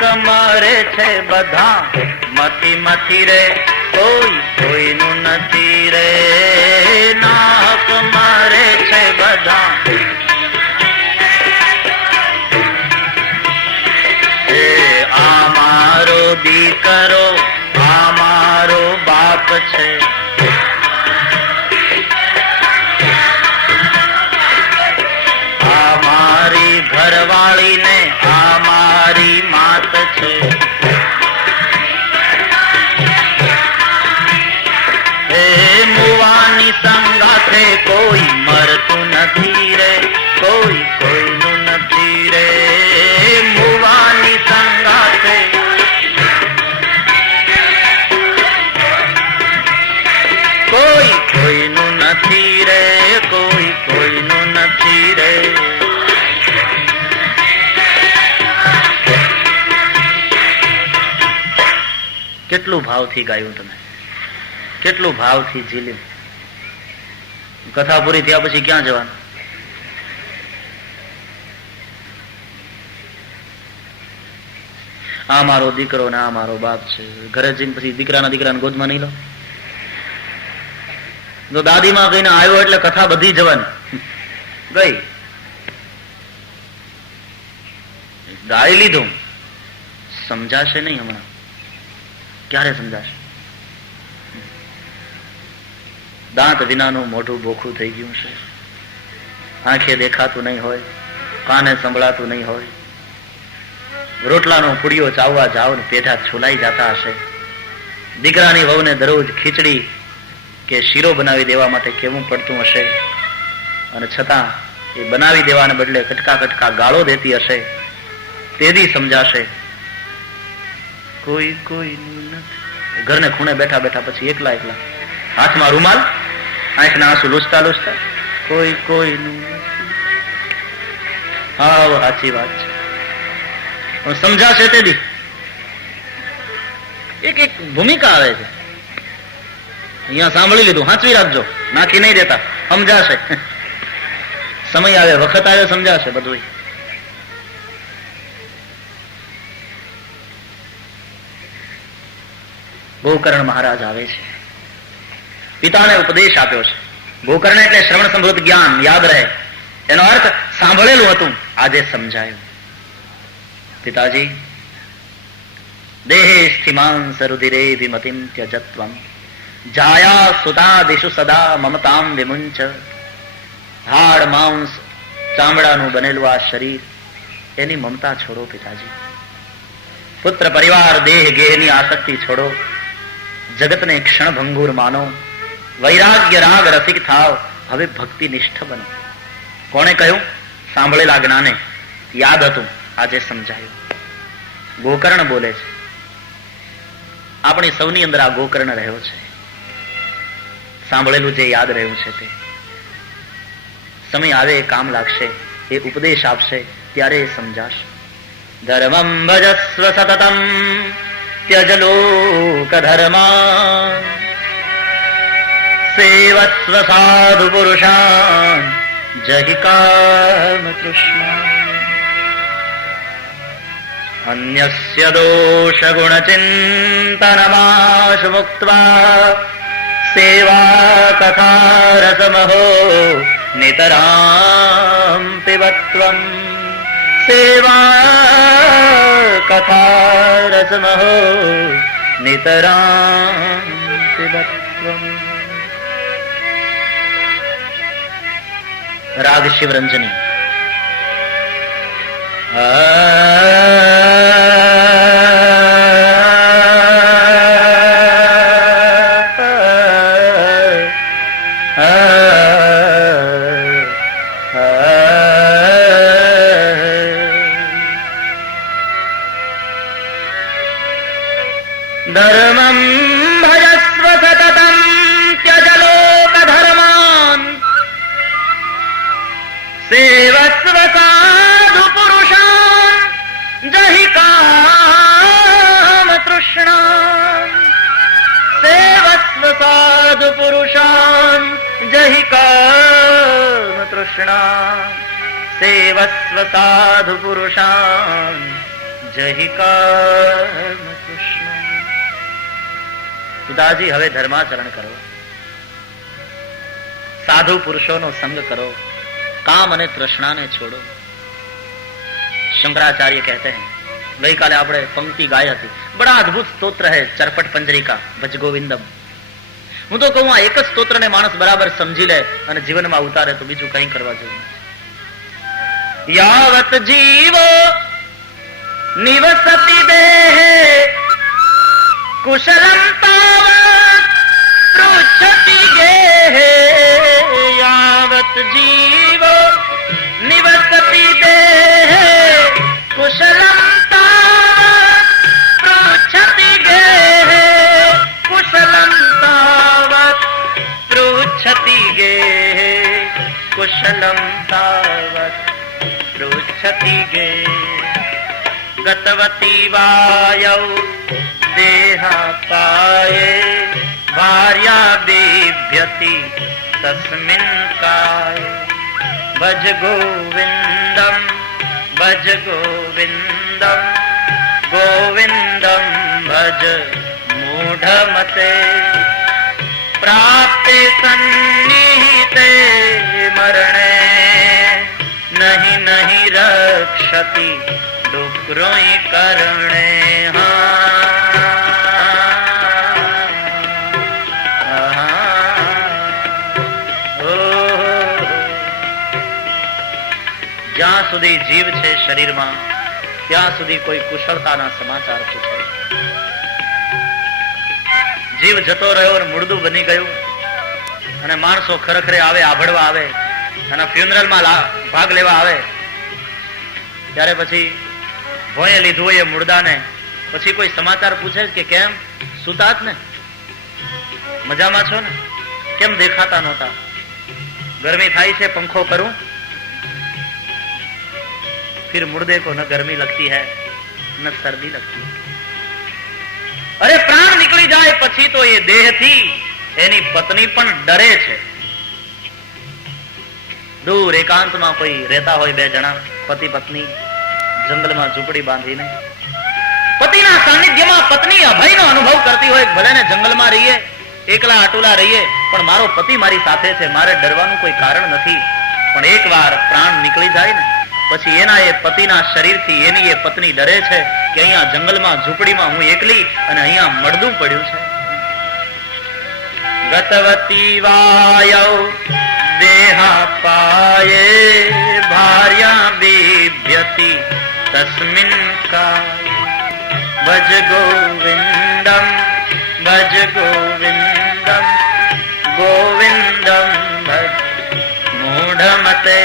નાક મારે છે બધા, મથી મથી રે કોઈ કોઈનું નથી રે. નાક મારે છે બધા, આ મારો દીકરો, આ મારો બાપ છે. આ મારી ઘરવાળી ને આ મારી માત છે. એ મુવાની સંગાથે કોઈ મરતું નથી રે, કોઈ કોઈનું નથી રે. મુવાની સંગાથે કોઈ કોઈનું નથી રે, કોઈ કોઈનું નથી રે. કેટલું ભાવથી ગાયું તમે, કેટલું ભાવથી ઝીલ્યું. કથા પૂરી થયા પછી ક્યાં જવાનું? આ મારો દીકરો ને આ મારો બાપ છે. ઘરે જઈને પછી દીકરાને ગોદમાં નહીં લો. જો દાદીમાં કહીને આવ્યો એટલે કથા બધી જવાની ગઈ. ગાઈ લીધું, સમજાશે નહીં હમણાં. ક્યારે સમજાશે? દાંત વિનાનું મોઢું બોખું થઈ ગયું છે. આંખે દેખાતું નહીં હોય, કાને સંભળાતું નહીં હોય. રોટલાનો પુડિયો ચાવવા જાવ ને પેઢા છોલાઈ જતા હશે. દીકરાની વહુને દરરોજ ખીચડી કે શીરો બનાવી દેવા માટે કેવું પડતું હશે, અને છતાં એ બનાવી દેવાને બદલે કટકા કટકા ગાળો દેતી હશે. તેથી સમજાશે. કોઈ કોઈ નથી. ઘરને ખૂણે બેઠા બેઠા પછી એકલા એકલા, હાથમાં રૂમાલ, આંખના આંસુ લૂછતા લૂછતા, કોઈ કોઈનું નથી. હા, સાચી વાત છે. સમજાશે તેથી એક એક ભૂમિકા આવે છે. અહીંયા સાંભળી લીધું, સાચવી રાખજો, નાખી નહીં દેતા. સમજાશે, સમય આવે, વખત આવે, સમજાશે બધું. ગોકર્ણ મહારાજ આવે છે, પિતાને ઉપદેશ આપ્યો છે. ગોકર્ણ એટલે શ્રવણ સંભૂત જ્ઞાન, યાદ રહે. એનો અર્થ સાંભળેલું હતું, આજે સમજાયું. પિતાજી, દેહે સ્થિમાંસ રુધિરે વિમતિમ ત્યજત્વમ જાયા સુતાદિષુ સદા મમતામ વિમુંચ. હાડ માંસ ચામડાનું બનેલું આ શરીર, એની મમતા છોડો પિતાજી. પુત્ર પરિવાર દેહ ગેહની આસક્તિ છોડો. જગતને ક્ષણભંગુર માનો. વૈરાગ્ય રાગ રસિક થાવ. હવે ભક્તિ નિષ્ઠ બનો. કોણે કહ્યું? સાંભળેલા જ્ઞાને. યાદ હતું, આજે સમજાયું. ગોકર્ણ બોલે છે. આપણી સૌની અંદર આ ગોકર્ણ રહ્યો છે. સાંભળેલું જે યાદ રહ્યું છે તે સમય આવે એ કામ લાગશે. એ ઉપદેશ આપશે ત્યારે એ સમજાશે. ધર્મમ ભજસ્વ સતતમ ત્યજ લોક ધર્મા સેવસ્વ સાધુ પુરુષાન જહિ કામ તૃષ્ણા. અન્યસ્ય દોષ ગુણ ચિંતનમાશ મુક્ત્વા સેવા કથા રસમહો નિતરામ પિબત્વમ. સેવા કથા રસમહો નિતરામ પિબત્વમ. રાગ શિવરંજની. ધર્મમ ભજસ્વ સતતમ ત્યજ લોક ધર્માન સેવસ્વ સાધુ પુરુષાન જહિ કામ તૃષ્ણા. સેવસ્વ સાધુ પુરુષાન જહિ કામ તૃષ્ણા. સેવસ્વ સાધુ પુરુષાન જહી કર્મ કૃષ્ણ. પિતાજી હવે ધર્માચરણ કરો, સાધુ પુરુષોનો સંગ કરો, काम અને તૃષ્ણાને છોડો. शंकराचार्य कहते हैं, गई काले આપણે पंक्ति गाई હતી, बड़ा अद्भुत स्तोत्र है चरपट पंजरिका भज गोविंदम. હું તો કહું આ એક જ સ્તોત્રને માણસ બરાબર સમજી લે અને જીવનમાં ઉતારે તો બીજું કંઈ કરવા જેવું નથી. યાવત જીવો નિવસતિ દેહે કુશલમ તાવત પૃચ્છતિ ગેહે. યાવત જીવો નિવસતિ દેહે કુશલમ તાવત પૃચ્છતિ ગેહે. કુશલમ તાવત પૃચ્છતિ ગેહે. કુશલમ તાવત પૃચ્છતિ ગેહે. गतवती वायौ देहापाये भार्या बिभ्यति तस्मिन् काये. भज गोविन्दं भज गोविन्दं गोविन्दं भज मूढमते. प्राप्ते सन्निहिते मरणे नहीं नहीं रक्षति डुकरों करणे. જ્યાં સુધી જીવ છે શરીરમાં ત્યાં સુધી કોઈ કુશળતાના સમાચાર પૂછે. જીવ જતો રહ્યો અને મુર્દું બની ગયું અને માણસો ખરેખરે આવે, આભળવા આવે અને ફ્યુનરલમાં ભાગ લેવા આવે ત્યારે પછી ભોંયે લીધું હોય એ મુર્દાને પછી કોઈ સમાચાર પૂછે કે કેમ સુતા જ ને, મજામાં છો ને, કેમ દેખાતા નહોતા, गर्मी થાય છે पंखो करूं. फिर मुर्दे को न गर्मी लगती है न सर्दी लगती है. अरे प्राण निकली जाए પછી તો એ દેહથી એની પત્ની પણ ડરે છે. દૂર એકાંતમાં કોઈ રહેતા હોય બે જણા પતિ પત્ની જંગલમાં ઝૂંપડી બાંધીને, પતિના સાનિધ્યમાં પત્ની અભયનો અનુભવ કરતી હોય, ભલે ને જંગલમાં રહીએ, એકલા આટુલા રહીએ, પણ મારો પતિ મારી સાથે છે, મારે ડરવાનું કોઈ કારણ નથી. પણ એકવાર પ્રાણ નીકળી જાય ને પછી એના એ પતિના શરીરથી એની એ પત્ની ડરે છે કે અહીંયા જંગલમાં ઝૂંપડીમાં હું એકલી અને અહીંયા મળદું પડ્યું છે. ગતવતી વાયૌ देहापाये भार्या बिभ्यति तस्मिन् काये. भज गोविन्दं भज गोविन्दं गोविन्दं भज मूढमते.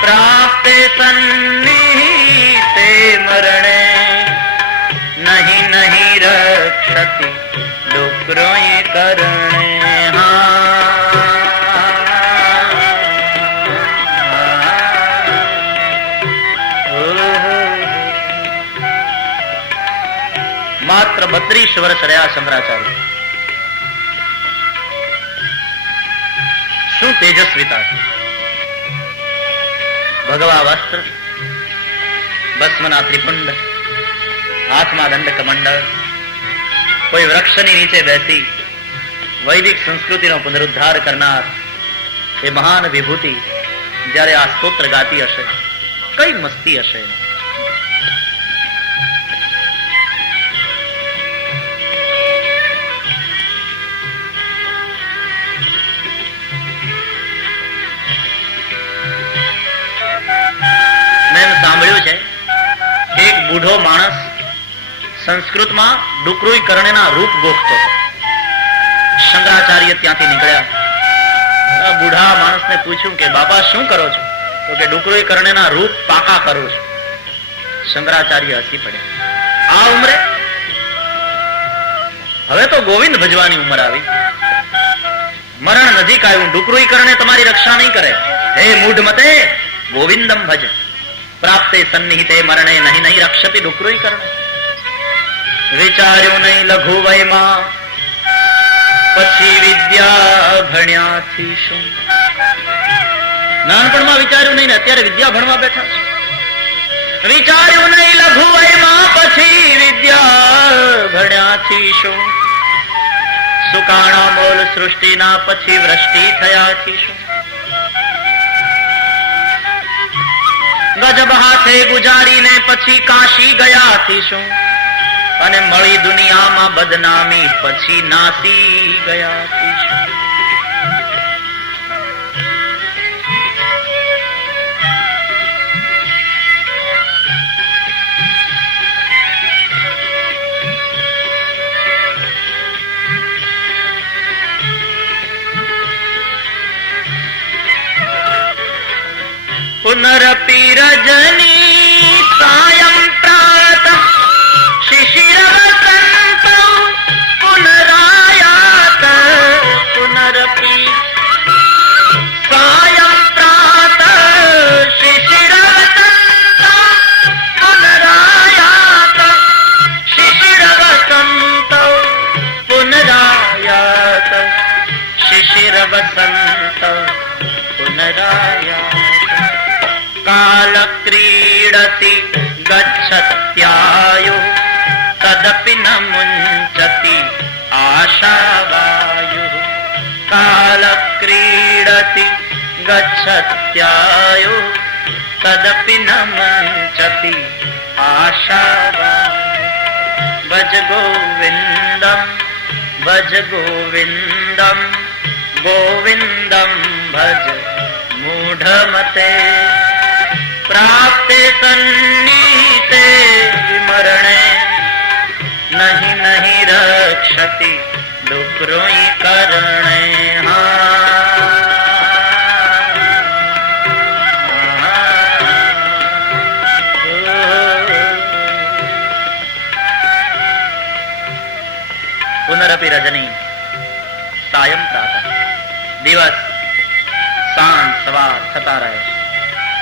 प्राप्ते सन्निहिते मरणे नहीं नहीं रक्षति डुकरों करणे. માત્ર 32 વર્ષ રહ્યા શંકરાચાર્ય. શું તેજસ્વીતા! ભગવા વસ્ત્ર, ભસ્મના ત્રિપુંડ, હાથમાં દંડ કમંડળ, કોઈ વૃક્ષની નીચે બેસી વૈદિક સંસ્કૃતિનો પુનરુદ્ધાર કરનાર એ મહાન વિભૂતિ જ્યારે આ સ્તોત્ર ગાતી હશે, કઈ મસ્તી હશે. સાંભળ્યું છે એક બુઢો માણસ સંસ્કૃતમાં ડુકરુઈ કરણેના રૂપ ગોખતો. શંકરાચાર્ય ત્યાંથી નીકળ્યા. બુઢા માણસને પૂછ્યું કે બાપા શું કરો છો? તો કે ડુકરુઈ કરણેના રૂપ પાકા કરું છું. શંકરાચાર્ય હસી પડ્યા. આ ઉંમરે? હવે તો ગોવિંદ ભજવાની ઉંમર આવી, મરણ નજીક આવ્યું, ડુકરુઈ કરણે તમારી રક્ષા નહીં કરે. હે મૂઢ મતે, ગોવિંદમ ભજ. प्राप्ते सन्निहिते मरणे नहीं नहीं रक्षति डुकरुई करणे. विचार्યું નહીં લઘુ વયમાં, પછી વિદ્યા ભણ્યાથી શું. નાનપણમાં વિચાર્યું નહીં ને અત્યારે વિદ્યા ભણવા બેઠા છે. વિચાર્યું નહીં લઘુ વયમાં પછી વિદ્યા ભણ્યાથી શું, સુકાણા મોલ સૃષ્ટિના પછી વૃષ્ટિ થયાથી શું, ગજબ હાથે ગુજારીને પછી કાશી ગયાથી શું, અને મળી દુનિયામાં બદનામી પછી નાસી ગયાથી શું. પુનરપી રજની સાયં પ્રાત શિશિર વસંત પુનરાયાત, પુનરપી સાયં પ્રાત શિશિર વસંત પુનરાયાત, શિશિર વસંત પુનરાયાત, શિશિર વસંત પુનરાયાત. કાલ ક્રીડતિ ગચ્છત્યાયુ તદપિ ન મુંચતિ આશાવાયુ, કાલ ક્રીડતિ ગચ્છત્યાયુ તદપિ ન મુંચતિ આશાવાયુ. ભજ ગોવિંદમ ભજ ગોવિંદમ ગોવિંદમ ભજ મૂઢમતે, પ્રાપ્તે સન્નીતે વિમરણે નહીં નહીં રક્ષતિ ડુકરોઈ કરણે. પુનરપી રજની સાયં પ્રાત, દિવસ સાંજ સવાર થતા રહે છે.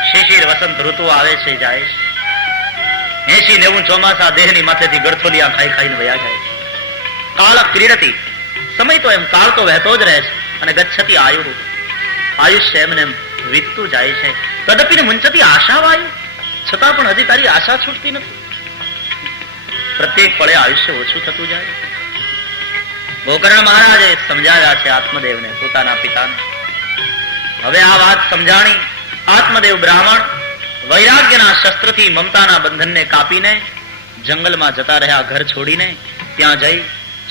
શિશિર વસંત ઋતુ આવે છે જાય છે. 80-90 ચોમાસા દેહની માથેથી ગળથોલિયા ખાઈ ખાઈને વયા જાય છે. કાળ ક્રીડતી, સમય તો એમ કાળ તો વહેતો જ રહે છે. અને ગચ્છતી આયુ, આયુષ્ય એમને વીતતું જાય છે. તદપિ મુંચતી આશાવાયુ, છતાં પણ હજી તારી આશા છૂટતી નથી. પ્રત્યેક પળે આયુષ્ય ઓછું થતું જાય. ગોકર્ણ મહારાજે સમજાવ્યા છે આત્મદેવને, પોતાના પિતાને. હવે આ વાત સમજાણી. આત્મદેવ બ્રાહ્મણ વૈરાગ્યના શસ્ત્રથી મમતાના બંધનને કાપીને જંગલમાં જતા રહ્યા, ઘર છોડીને. ત્યાં જઈ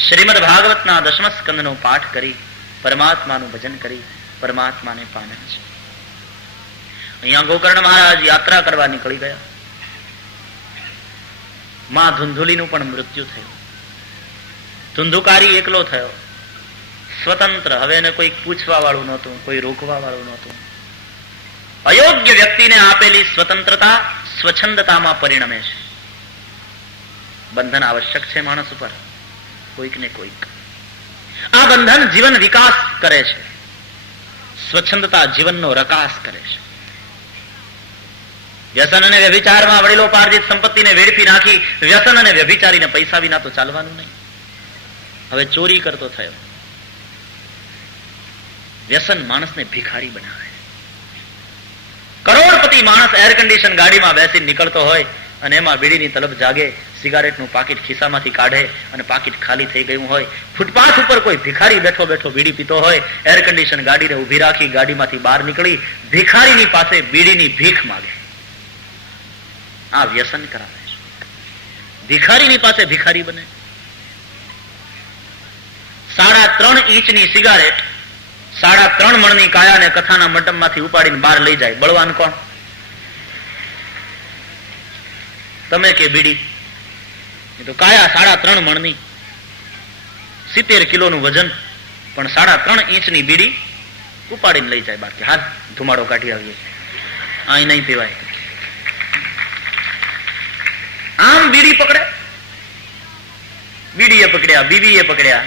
શ્રીમદ ભાગવતના 10મ સ્કંદનો પાઠ કરી પરમાત્માનું ભજન કરી પરમાત્માને પામ્યા છે. અહીંયા ગોકર્ણ મહારાજ યાત્રા કરવા નીકળી ગયા. માં ધુંધુલીનું પણ મૃત્યુ થયું. ધુંધુકારી એકલો થયો, સ્વતંત્ર. હવે એને કોઈ પૂછવા વાળું નહોતું, કોઈ રોકવા વાળું નહોતું. અયોગ્ય વ્યક્તિને આપેલી સ્વતંત્રતા સ્વચ્છંદતામાં પરિણમે છે. બંધન આવશ્યક છે માણસ ઉપર, કોઈક ને કોઈક. આ બંધન જીવન વિકાસ કરે છે, સ્વચ્છંદતા જીવનનો રકાસ કરે છે. વ્યસન અને વ્યભિચારમાં વડીલો પાર્જિત સંપત્તિને વેડફી નાખી વ્યસન અને વ્યભિચારીને પૈસા વિના તો ચાલવાનું નહીં. હવે ચોરી કરતો થયો. વ્યસન માણસને ભિખારી બનાવે. કરોડપતિ માણસ એર કન્ડિશન ગાડીમાં બેસીને નીકળતો હોય અને એમાં બીડીની તલબ જાગે, સિગારેટનું પાકીટ ખિસ્સામાંથી કાઢે અને પાકીટ ખાલી થઈ ગયું હોય. ફૂટપાથ ઉપર કોઈ ભિખારી બેઠો બેઠો બીડી પીતો હોય, એર કન્ડિશન ગાડીને ઉભી રાખી ગાડીમાંથી બહાર નીકળી ભિખારીની પાસે બીડીની ભીખ માગે. આ વ્યસન કરાવે છે. ભિખારીની પાસે ભિખારી બને. 3.5 ઇંચની સિગારેટ 3.5 મણની કાયાને કથાના મંડપમાંથી ઉપાડીને બહાર લઈ જાય. બળવાન કોણ? તમે કે બીડી? એ તો કાયા 3.5 મણની, 70 કિલોનું વજન, પણ 3.5 ઇંચની બીડી ઉપાડીને લઈ જાય બહાર. હાથ ધુમાડો કાઢી આવીએ, અહીં નહીં પીવાય. આમ બીડી પકડે, બીડીએ પકડ્યા, બીબીએ પકડ્યા,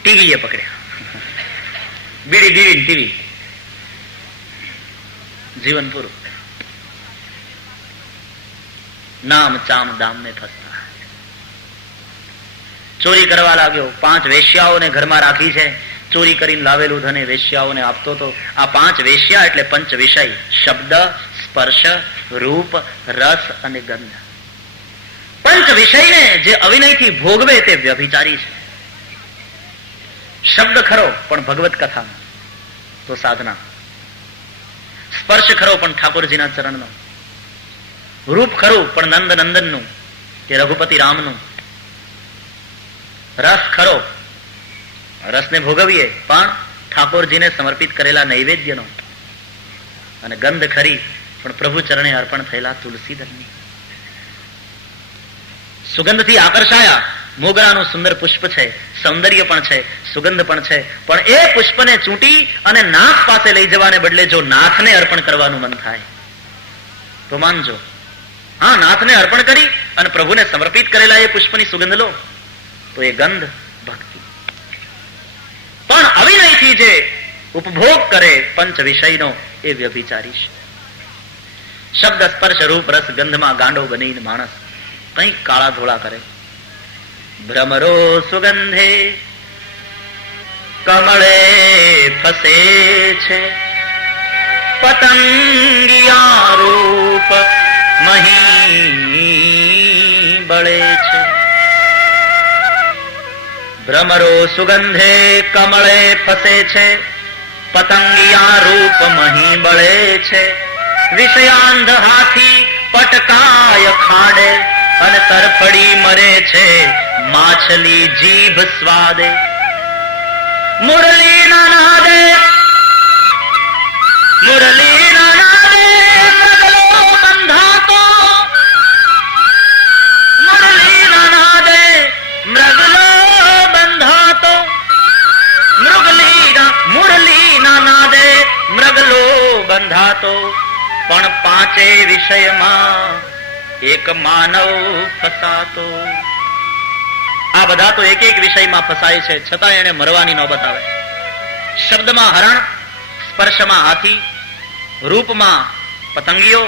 ટીવીએ પકડ્યા. બીડી બીડી ટીવી, જીવન પૂરું. નામ ચામ દામ में फंसता. ચોરી કરવા લાગ્યો. 5 વેશ્યાઓને ઘરમાં રાખી છે, ચોરી કરીને લાવેલું ધન એ વેશ્યાઓને આપતો હતો. આ 5 વેશ્યા એટલે પંચ વિષય: શબ્દ, સ્પર્શ, રૂપ, રસ અને ગંધ. પંચ વિષયને જે અવિનયથી ભોગવે તે વ્યભિચારી છે. શબ્દ ખરો પણ ભગવત કથા તો સાધના. સ્પર્શ ખરો પણ ઠાકોરજીના ચરણનો. રૂપ ખરું પણ નંદ નંદનનું કે રઘુપતિ રામનું. રસ ખરો, રસને ભોગવીએ પણ ઠાકોરજીને સમર્પિત કરેલા નૈવેદ્યનો. અને ગંધ ખરી પણ પ્રભુ ચરણે અર્પણ થયેલા તુલસીદળની. સુગંધથી આકર્ષાયા. મોગરાનું સુંદર પુષ્પ છે, સૌંદર્ય પણ છે, સુગંધ પણ છે, પણ એ પુષ્પને ચૂંટી અને નાથ પાસે લઈ જવાને બદલે જો નાથને અર્પણ કરવાનું મન થાય તો માનજો, હા, નાથને અર્પણ કરી અને પ્રભુને સમર્પિત કરેલા એ પુષ્પની સુગંધ લો તો એ ગંધ ભક્તિ. પણ અવિનયથી જે ઉપભોગ કરે પંચ વિષયનો એ વ્યભિચારી છે. શબ્દ, સ્પર્શ, રૂપ, રસ, ગંધમાં ગાંડો બનીને માણસ કંઈક કાળા ધોળા કરે. ભ્રમરો સુગંધે કમળે ફસે છે, પતંગિયા રૂપ મહી બળે છે. ભ્રમરો સુગંધે કમળે ફસે છે, પતંગિયા રૂપ મહી બળે છે. વિષયાંધ હાથી પટકાય ખાડે, અને તરફડી મરે છે માછલી જીભ સ્વાદે. મુરલીના નાદે, મુરલીના નાદે મૃગલો બંધાતો, મુરલીના નાદે મૃગલો બંધાતો. મુરલીના નાદે મૃગલો બંધાતો, પણ પાંચે વિષયમાં એક માનવ ફસાતો. આ બધા તો એક એક વિષયમાં ફસાય છે, છતાં એને મરવાની નોબત આવે. શબ્દમાં હરણ, સ્પર્શમાં હાથી, રૂપમાં પતંગિયો,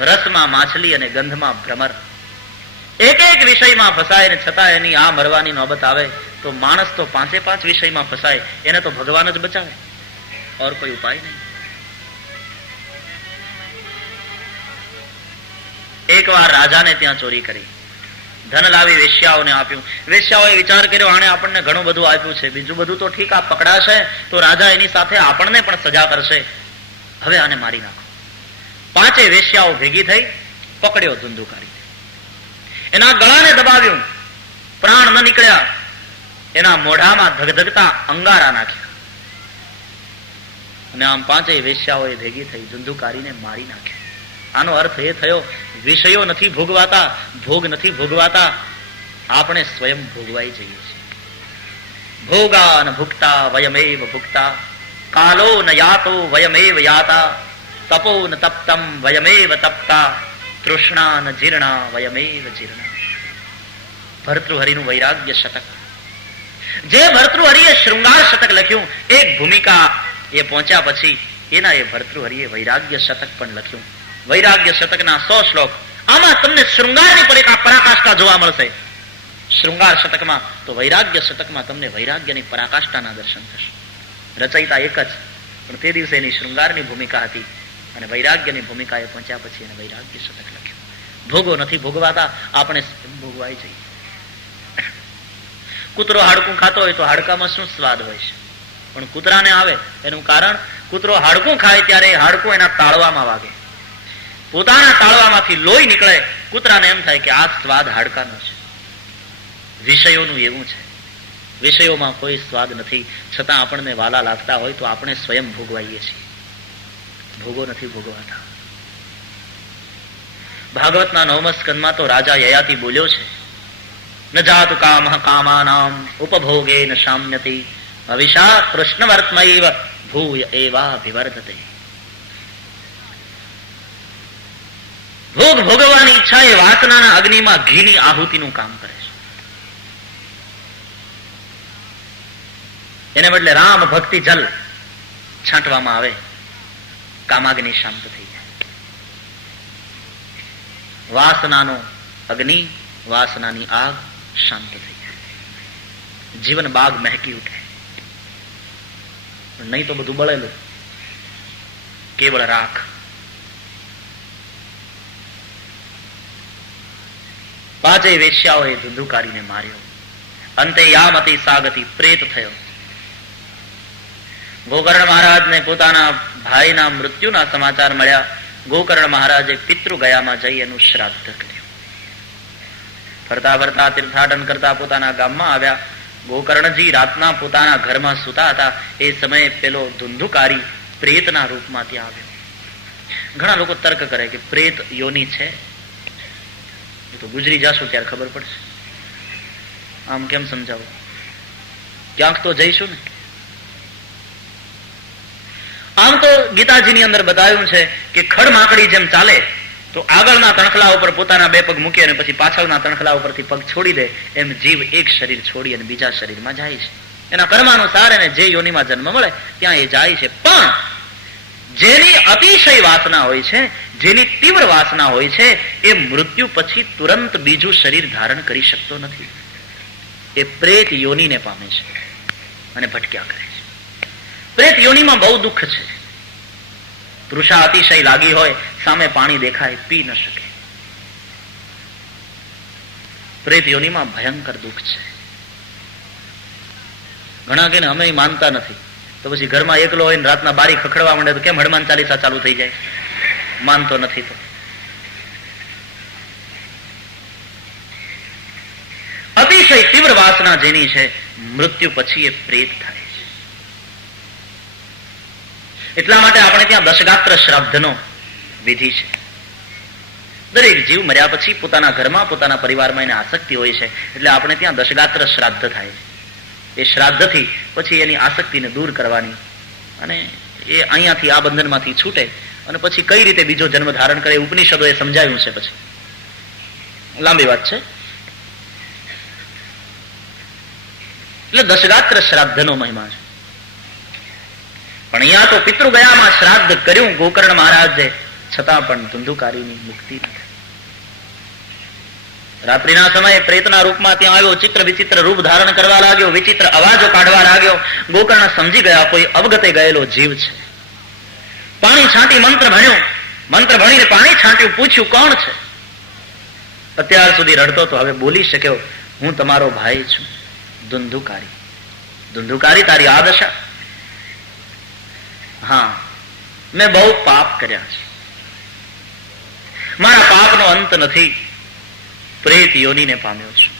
રસમાં માછલી અને ગંધમાં ભ્રમર. એક એક વિષયમાં ફસાય ને છતાં એની આ મરવાની નોબત આવે તો માણસ તો 5 વિષયમાં ફસાય, એને તો ભગવાન જ બચાવે, ઓર કોઈ ઉપાય નહીં. એકવાર રાજાને ત્યાં ચોરી કરી, ધન લાવી વેશ્યાઓને આપ્યું. વેશ્યાઓએ વિચાર કર્યો આણે આપણને ઘણું બધું આપ્યું છે, બીજું બધું તો ઠીક, આ પકડાશે તો રાજા એની સાથે આપણને પણ સજા કરશે, હવે આને મારી નાખો. 5 વેશ્યાઓ ભેગી થઈ, પકડ્યો ધુંધુકારી, એના ગળાને દબાવ્યું, પ્રાણ ન નીકળ્યા, એના મોઢામાં ધગધગતા અંગારા નાખ્યા, અને આમ 5 વેશ્યાઓએ ભેગી થઈ ધુંધુકારીને મારી નાખ્યા. આનો અર્થ એ થયો, વિષયો નથી ભોગવાતા, ભોગ નથી ભોગવાતા, આપણે સ્વયં ભોગવાઈ જઈએ છીએ. ભોગા ન ભુક્તા વયમેવ ભુક્તા, કાલો ન યાતો વયમેવ યાતા, તપો ન તપ્તમ વયમેવ તપ્તા, તૃષ્ણા ન જીર્ણા વયમેવ જીર્ણા. ભર્તૃહરિનું વૈરાગ્ય શતક, જે ભર્તૃહરિએ શૃંગાર શતક લખ્યું, એક ભૂમિકા એ પહોંચ્યા પછી એના એ ભર્તૃહરિએ વૈરાગ્ય શતક પણ લખ્યું. વૈરાગ્ય શતકના 100 શ્લોક. આમાં તમને શૃંગારની પરાકાષ્ઠા જોવા મળશે. શૃંગાર શતકમાં તો વૈરાગ્ય શતકમાં તમને વૈરાગ્યની પરાકાષ્ઠાના દર્શન થશે. રચયિતા એક જ, પણ તે દિવસે એની શૃંગારની ભૂમિકા હતી અને વૈરાગ્યની ભૂમિકાએ પહોંચ્યા પછી એને વૈરાગ્ય શતક લખ્યું. ભોગો નથી ભોગવાતા, આપણે ભોગવાઈ જઈએ. કૂતરો હાડકું ખાતો હોય તો હાડકામાં શું સ્વાદ હોય છે, પણ કૂતરાને આવે એનું કારણ, કૂતરો હાડકું ખાય ત્યારે હાડકું એના તાળવામાં વાગે, પોતાના તાળવામાંથી લોહી નીકળે, કૂતરાને એમ થાય કે આ સ્વાદ હાડકાનો છે. વિષયોનું એવું છે, વિષયોમાં કોઈ સ્વાદ નથી, છતાં આપણને વાલા લાગતા હોય તો આપણે સ્વયં ભોગવાઈએ છીએ, ભોગો નથી ભોગવાતા. ભાગવતના 9મા સ્કંદમાં તો રાજા યયાતિ બોલ્યો છે, ન જાતુ કામઃ કામાનામ ઉપભોગે ન શામ્યતિ, અવિષા કૃષ્ણવર્ત્મૈવ ભૂય એવા વિવર્ધતે. ભોગ ભોગવવાની ઈચ્છા એ વાસનાના અગ્નિમાં ઘીની આહુતિનું કામ કરે છે. એને બદલે રામ ભક્તિ જલ છાંટવામાં આવે, કામાગ્નિ શાંત થઈ જાય. વાસનાનો અગ્નિ, વાસનાની આગ શાંત થઈ જાય, જીવન બાગ મહેકી ઉઠે. નહીં તો બધું બળેલું, કેવળ રાખ. પાંચેય વેશ્યાઓએ ધુંધુકારીને માર્યો. અંતે યામતી સાગતી પ્રેત થયો. ગોકર્ણ મહારાજને પોતાના ભાઈના મૃત્યુના સમાચાર મળ્યા. ગોકર્ણ મહારાજે પિતૃ ગયામાં જઈ એનું શ્રાદ્ધ કર્યું. ફરતા ફરતા તીર્થાટન કરતા પોતાના ગામમાં આવ્યા. ગોકર્ણજી રાતના પોતાના ઘરમાં સૂતા હતા. એ સમયે પેલો ધુંધુકારી પ્રેતના રૂપમાં ત્યાં આવ્યો. ઘણા લોકો તર્ક કરે કે પ્રેત યોની છે, એ તો ગુજરી જાશું ત્યારે ખબર પડશે. આમ કેમ સમજાવો? ક્યાંક તો જઈશું ને. આમ તો ગીતાજીની અંદર બતાવ્યું છે કે ખડ માકડી જેમ ચાલે તો આગળના તણખલા ઉપર પોતાના બે પગ મૂકી અને પછી પાછળના તણખલા ઉપરથી પગ છોડી દે, એમ જીવ એક શરીર છોડી અને બીજા શરીરમાં જાય છે. એના કર્માનુસાર એને જે યોનિમાં જન્મ મળે ત્યાં એ જાય છે. પણ જેની અતિશય વાસના હોય છે, જેની તીવ્ર વાસના હોય છે, એ મૃત્યુ પછી તુરંત બીજું શરીર ધારણ કરી શકતો નથી. એ પ્રેત યોનિને પામે છે અને ભટક્યા કરે છે. પ્રેત યોનિમાં બહુ દુઃખ છે. તૃષા અતિશય લાગી હોય, સામે પાણી દેખાય, પી ન શકે. પ્રેત યોનિમાં ભયંકર દુઃખ છે. ઘણા કે અમે માનતા નથી, તો પછી ઘરમાં એકલો હોય રાતના બારી ખખડવા માંડે તો કેમ હનુમાન ચાલીસા ચાલુ થઈ જાય? માનતો નથી તો. અતિશય તીવ્ર વાસના જેની છે, મૃત્યુ પછી એ પ્રેત થાય છે. એટલા માટે આપણે ત્યાં દશગાત્ર શ્રાદ્ધનો વિધિ છે. દરેક જીવ મર્યા પછી પોતાના ઘરમાં પોતાના પરિવારમાં એને આસક્તિ હોય છે, એટલે આપણે ત્યાં દશગાત્ર શ્રાદ્ધ થાય છે. એ શ્રાદ્ધથી પછી એની આસક્તિને દૂર કરવાની અને એ અહીંયાથી આ બંધનમાંથી છૂટે અને પછી કઈ રીતે બીજો જન્મ ધારણ કરે ઉપનિષદોએ સમજાવ્યું છે. પછી લાંબી વાત છે. એટલે દશગાત્ર શ્રાદ્ધનો મહિમા છે. પણ અહીંયા તો પિતૃગયામાં શ્રાદ્ધ કર્યું ગોકર્ણ મહારાજે, છતાં પણ ધુંધુકારીની મુક્તિ નથી. રાત્રિના સમયે પ્રેતના રૂપમાં ત્યાં આવ્યો. ચિત્ર વિચિત્ર રૂપ ધારણ કરવા લાગ્યો, વિચિત્ર અવાજો કાઢવા લાગ્યો. ગોકર્ણ સમજી ગયા કોઈ અવગતે ગયેલો જીવ છે. પાણી છાંટી મંત્ર ભણ્યો, મંત્ર ભણીને પાણી છાંટ્યું, પૂછ્યું કોણ છે? અત્યાર સુધી રડતો તો હવે બોલી શક્યો, હું તમારો ભાઈ છું ધુંધુકારી. ધુંધુકારી, તારી આ દશા? હા, મેં બહુ પાપ કર્યા છે, મારા પાપનો અંત નથી, પ્રેત યોનીને પામ્યો છું.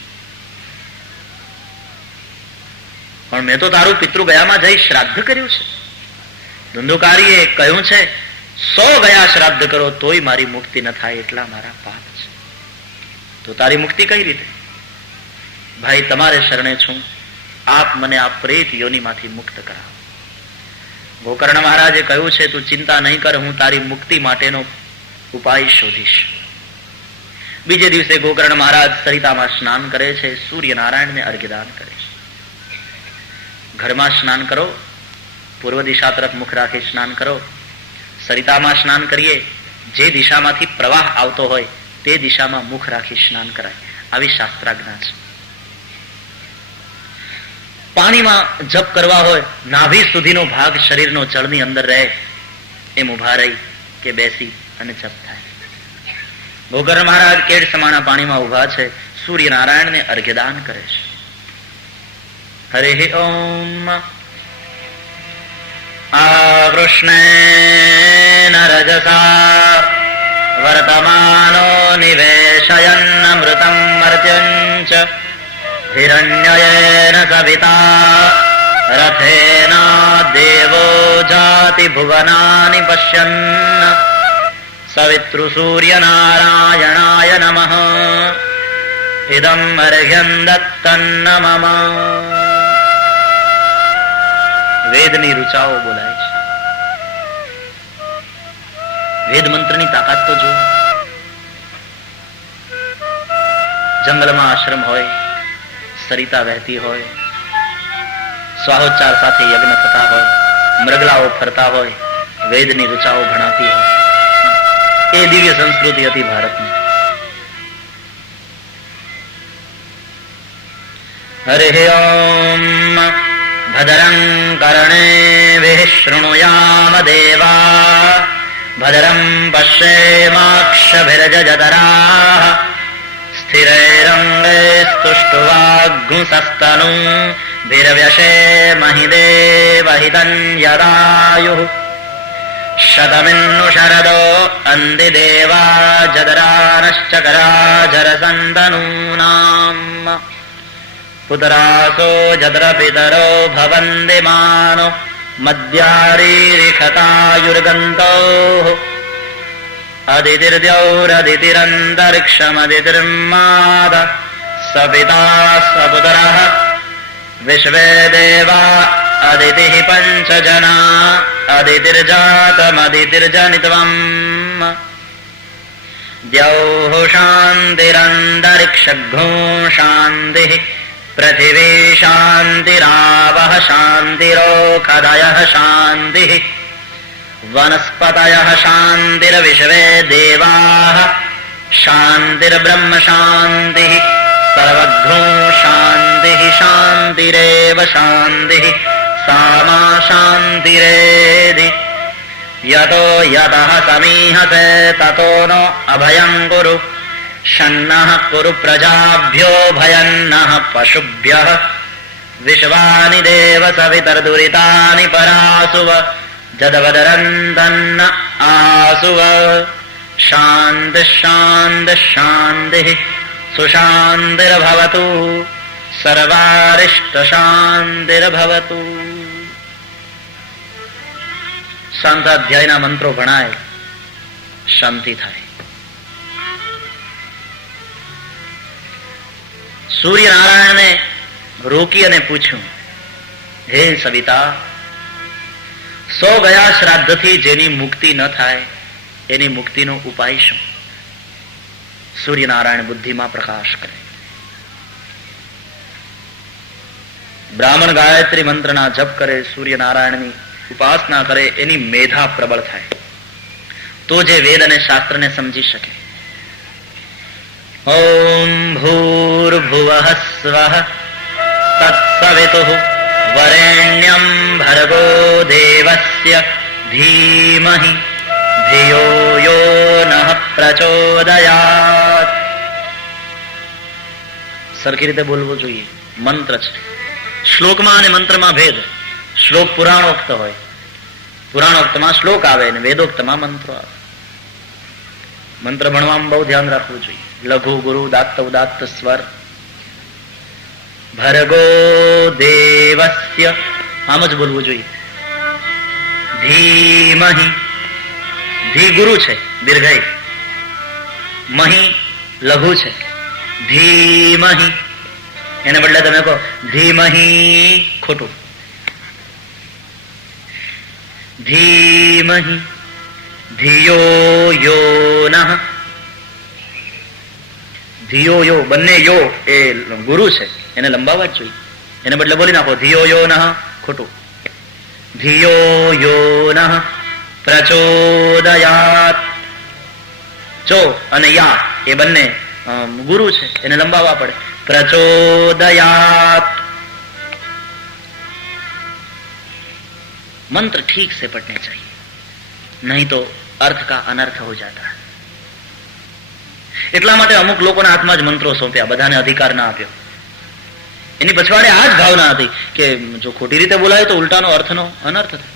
પણ મેં તો તારું પિતૃગયામાં જઈ શ્રાદ્ધ કર્યું છે. ધુંધુકારીએ કહ્યું છે 100 ગયા શ્રાદ્ધ કરો તોય મારી મુક્તિ ન થાય, એટલા મારા પાપ છે. તો તારી મુક્તિ કઈ રીતે? ભાઈ તમારે શરણે છું, આપ મને આ પ્રેત યોનીમાંથી મુક્ત કરાવો. ગોકર્ણ મહારાજે કહ્યું છે તું ચિંતા નહીં કર, હું તારી મુક્તિ માટેનો ઉપાય શોધીશ. બીજે દિવસે ગોકર્ણ મહારાજ સરિતામાં સ્નાન કરે છે, સૂર્યનારાયણને અર્ઘ્યદાન કરે છે. ઘરમાં સ્નાન કરો, પૂર્વ દિશા તરફ મુખ રાખી સ્નાન કરો. સરિતામાં સ્નાન કરીએ, જે દિશામાંથી પ્રવાહ આવતો હોય તે દિશામાં મુખ રાખી સ્નાન કરાય, આવી શાસ્ત્રાજ્ઞા છે. પાણીમાં જપ કરવા હોય, નાભી સુધીનો ભાગ શરીરનો જળની અંદર રહે, એમ ઉભા રહી કે બેસી અને જપ થાય. ગોકર્ણ મહારાજ કેડ સમાના પાણીમાં ઉભા છે, સૂર્યનારાયણને અર્ઘ્યદાન કરે છે. હરે ઓમ આકૃષ્ણેન રજસા વર્તમાનો નિવેશયન્ન મૃતં મર્ત્યં ચ હિરણ્યયેન સવિતા રથેન દેવો જાતિ ભુવનાનિ પશ્યन् સવિતૃ સૂર્યનારાયણાય નમઃ ઇદં અર્ઘ્યં દત્તન્ન મમ. વેદની ઋચાઓ બોલાય છે. વેદ મંત્રની તાકાત તો જો. જંગલમાં આશ્રમ હોય, સરિતા વહેતી હોય, સ્વાહોચ્ચાર સાથે યજ્ઞ થતા હોય, મૃગલાઓ ફરતા હોય, વેદની ઋચાઓ ભણાતી હોય, એ દિવ્ય સંસ્કૃતિ હતી ભારતની. હરે ઓમ ભદ્રં કર્ણેભિઃ શૃણુયામ દેવા ભદ્રં પશ્યેમાક્ષભિર્જજતરાઃ સ્થિરૈરङ्गैस्तुष्टुवाग्मुंसस्तनूं भिर्व्यशेमहि देवहितं यदायुः शतमिन्नु शरदो अन्धि देवा जदरानश्चकराजरसन्तनूनाम् पुत्रासो जद्रपितरो भवन्ति मानो मद्यारीरिखतायुर्गन्तोः अदितिर्द्यौरदितिरन्तरिक्षमदितिर्माद स पिता स पुत्रः विश्वे देवा अदितिः पञ्चजना अदितिर्जातमदितिर्जनित्वम् द्यौः शान्तिरन्तरिक्षघ्नो शान्तिः पृथिवी शान्तिरावः शान्तिरोखदयः शान्तिः वनस्पतयः शान्तिर्विश्वे देवाः शान्तिर्ब्रह्म शान्तिः सर्वघ्नो शान्तिः शान्तिरेव शान्तिः सा मा शान्तिरेधि यतो यतः समीहते ततो नो अभयं कुरु शन्नः कुरु प्रजाभ्यो भयन्नः पशुभ्यः विश्वानि देव सवितर्दुरितानि परासुव जदवदरन्तन्न आसुव शान्तिः शान्तिः शान्तिः सुशान्तिर्भवतु સર્વારિષ્ટશાંતિર્ભવતુ. શાંત અધ્યાયના મંત્રો ભણાય, શાંતિ થાય. સૂર્યનારાયણને રોકી અને પૂછ્યું, હે સવિતા, 100 ગયા શ્રાદ્ધથી જેની મુક્તિ ન થાય એની મુક્તિનો ઉપાય શું? સૂર્યનારાયણ બુદ્ધિમાં પ્રકાશ કરે. બ્રાહ્મણ ગાયત્રી મંત્રના જપ કરે, સૂર્યનારાયણની ઉપાસના કરે, એની મેધા પ્રબળ થાય, તો જે વેદ અને શાસ્ત્રને સમજી શકે. ઓમ ભૂર્ભુવઃ સ્વઃ તત્સવિતુઃ વરેણ્યં ભર્ગો દેવસ્ય ધીમહિ ધિયો યો નઃ પ્રચોદયાત. સરખી રીતે બોલવું જોઈએ. મંત્ર છે. શ્લોકમાં અને મંત્રમાં ભેદ. શ્લોક પુરાણોક્ત હોય, પુરાણોક્તમાં શ્લોક આવે અને વેદોક્તમાં મંત્રો આવે. મંત્ર ભણવામાં બહુ ધ્યાન રાખવું જોઈએ. લઘુ ગુરુ દાત્ત ઉદાત્ત સ્વર. ભર્ગો દેવસ્ય આમ જ બોલવું જોઈએ. ધીમહિ, ધી ગુરુ છે દીર્ઘઈ, મહી લઘુ છે, ધીમહિ એને બદલે તમે કહો ધીમહી, ખોટું. ધીમહિ ધિયો યો નઃ. ધિયો યો, બંને યો એ ગુરુ છે, એને લંબાવવા જ જોઈએ. એને બદલે બોલી નાખો ધિયો યો નઃ, ખોટું. ધિયો યો નઃ પ્રચોદયાત. ચો અને યા એ બંને ગુરુ છે, એને લંબાવવા પડે. प्रचोदयात. मंत्र ठीक से पढ़ने चाहिए, नहीं तो अर्थ का अनर्थ हो जाता है. એટલા માટે અમુક લોકોના હાથમાં જ મંત્રો સોંપ્યા, બધાને અધિકાર ના આપ્યો. એની પછવાડે આ જ ભાવના હતી કે જો ખોટી રીતે બોલાય તો ઉલટાનો અર્થનો અનર્થ થાય.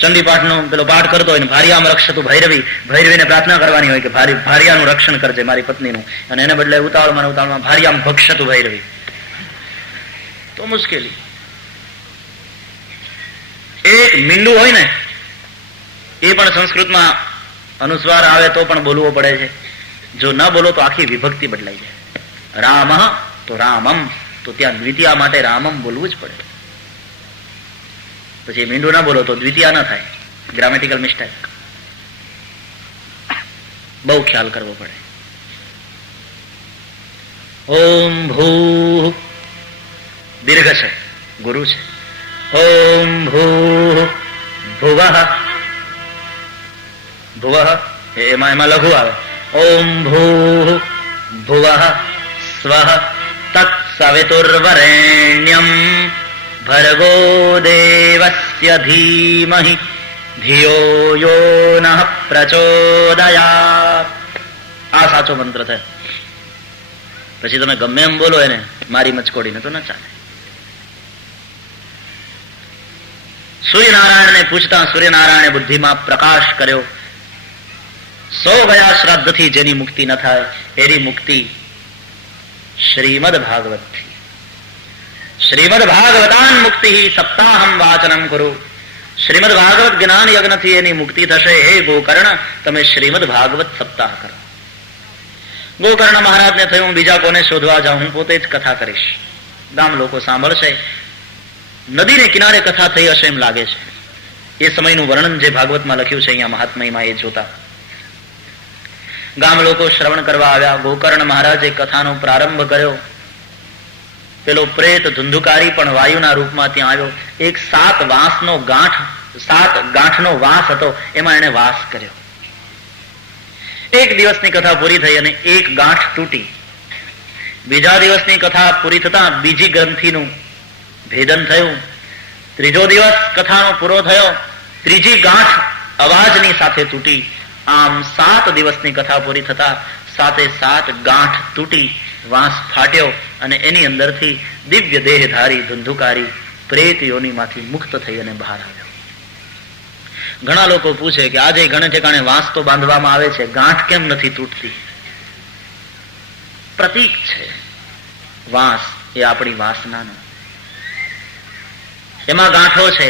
ચંડી પાઠનો પેલો પાઠ કરતો હોય ને ભાર્યામ રક્ષતું ભૈરવી, ભૈરવીને પ્રાર્થના કરવાની હોય કે ભાર્યાનું રક્ષણ કરજે, મારી પત્નીનું, અને એને બદલે ઉતાવળમાં ભાર્યામ ભક્ષતું ભૈરવી, તો મુશ્કેલી. એક મીંડું હોય ને એ પણ સંસ્કૃતમાં અનુસ્વાર આવે તો પણ બોલવો પડે છે. જો ન બોલો તો આખી વિભક્તિ બદલાઈ જાય. રામ તો રામમ, તો ત્યાં દ્વિતીયા માટે રામમ બોલવું જ પડે. પછી મીંડું ના બોલો તો દ્વિતીયા ન થાય, ગ્રામેટિકલ મિસ્ટેક. બહુ ખ્યાલ કરવો પડે. ઓમ ભૂ દીર્ઘ છે, ગુરુ છે. ઓમ ભૂ ભુવઃ, ભુવઃ એમાં લઘુ આવે. ઓમ ભૂ ભુવઃ સ્વઃ તત્સવિતુર્વરેણ્યં ભર્ગો દેવસ્ય ધીમહિ ધિયો યો નઃ પ્રચોદયાત. આ સાચો મંત્ર છે. પછી તમે ગમે એમ બોલો એને મારી મચકોડીને તો ન ચાલે. સૂર્યનારાયણને પૂછતા સૂર્યનારાયણે બુદ્ધિમાં પ્રકાશ કર્યો. 100 ગયા શ્રાદ્ધથી જેની મુક્તિ ન થાય એની મુક્તિ શ્રીમદ ભાગવતથી. શ્રીમદ ભાગવતાન મુક્તિ સપ્તાહમ વાચનમ કરું. શ્રીમદ ભાગવત જ્ઞાન યજ્ઞથી એની મુક્તિ થશે. હે ગોકર્ણ, તમે શ્રીમદ ભાગવત સપ્તાહ કરો. ગોકર્ણ મહારાજને થયું બીજા કોને શોધવા જાઉં, હું પોતે જ કથા કરીશ. ગામ લોકો સાંભળશે. નદીને કિનારે કથા થઈ હશે એમ લાગે છે. એ સમયનું વર્ણન જે ભાગવતમાં લખ્યું છે અહીંયા મહાત્મયમાં એ જોતા ગામ લોકો શ્રવણ કરવા આવ્યા. ગોકર્ણ મહારાજે કથાનો પ્રારંભ કર્યો. પેલો પ્રેત ધુંધુકારી પણ વાયુના રૂપમાં ત્યાં આવ્યો. એક 7 ગાંઠનો વાંસ હતો, એમાં એને વાસ કર્યો. એક દિવસની કથા પૂરી થઈ અને એક ગાંઠ તૂટી. બીજા દિવસની કથા પૂરી થતા બીજી ગ્રંથિનું ભેદન થયું. ત્રીજો દિવસ કથાનો પૂરો થયો, ત્રીજી ગાંઠ અવાજની સાથે તૂટી. આમ 7 દિવસની કથા પૂરી થતા 7 ગાંઠ તૂટી, વાંસ ફાટ્યો અને એની અંદરથી દિવ્ય દેહધારી ધુંધુકારી પ્રેત યોનિમાંથી મુક્ત થઈ અને બહાર આવ્યો. ઘણા લોકો પૂછે કે આજે ઘણે ઠેકાણે વાંસ તો બાંધવામાં આવે છે, ગાંઠ કેમ નથી તૂટતી? પ્રતીક છે. વાંસ એ આપણી વાસનાનું, એમાં ગાંઠો છે.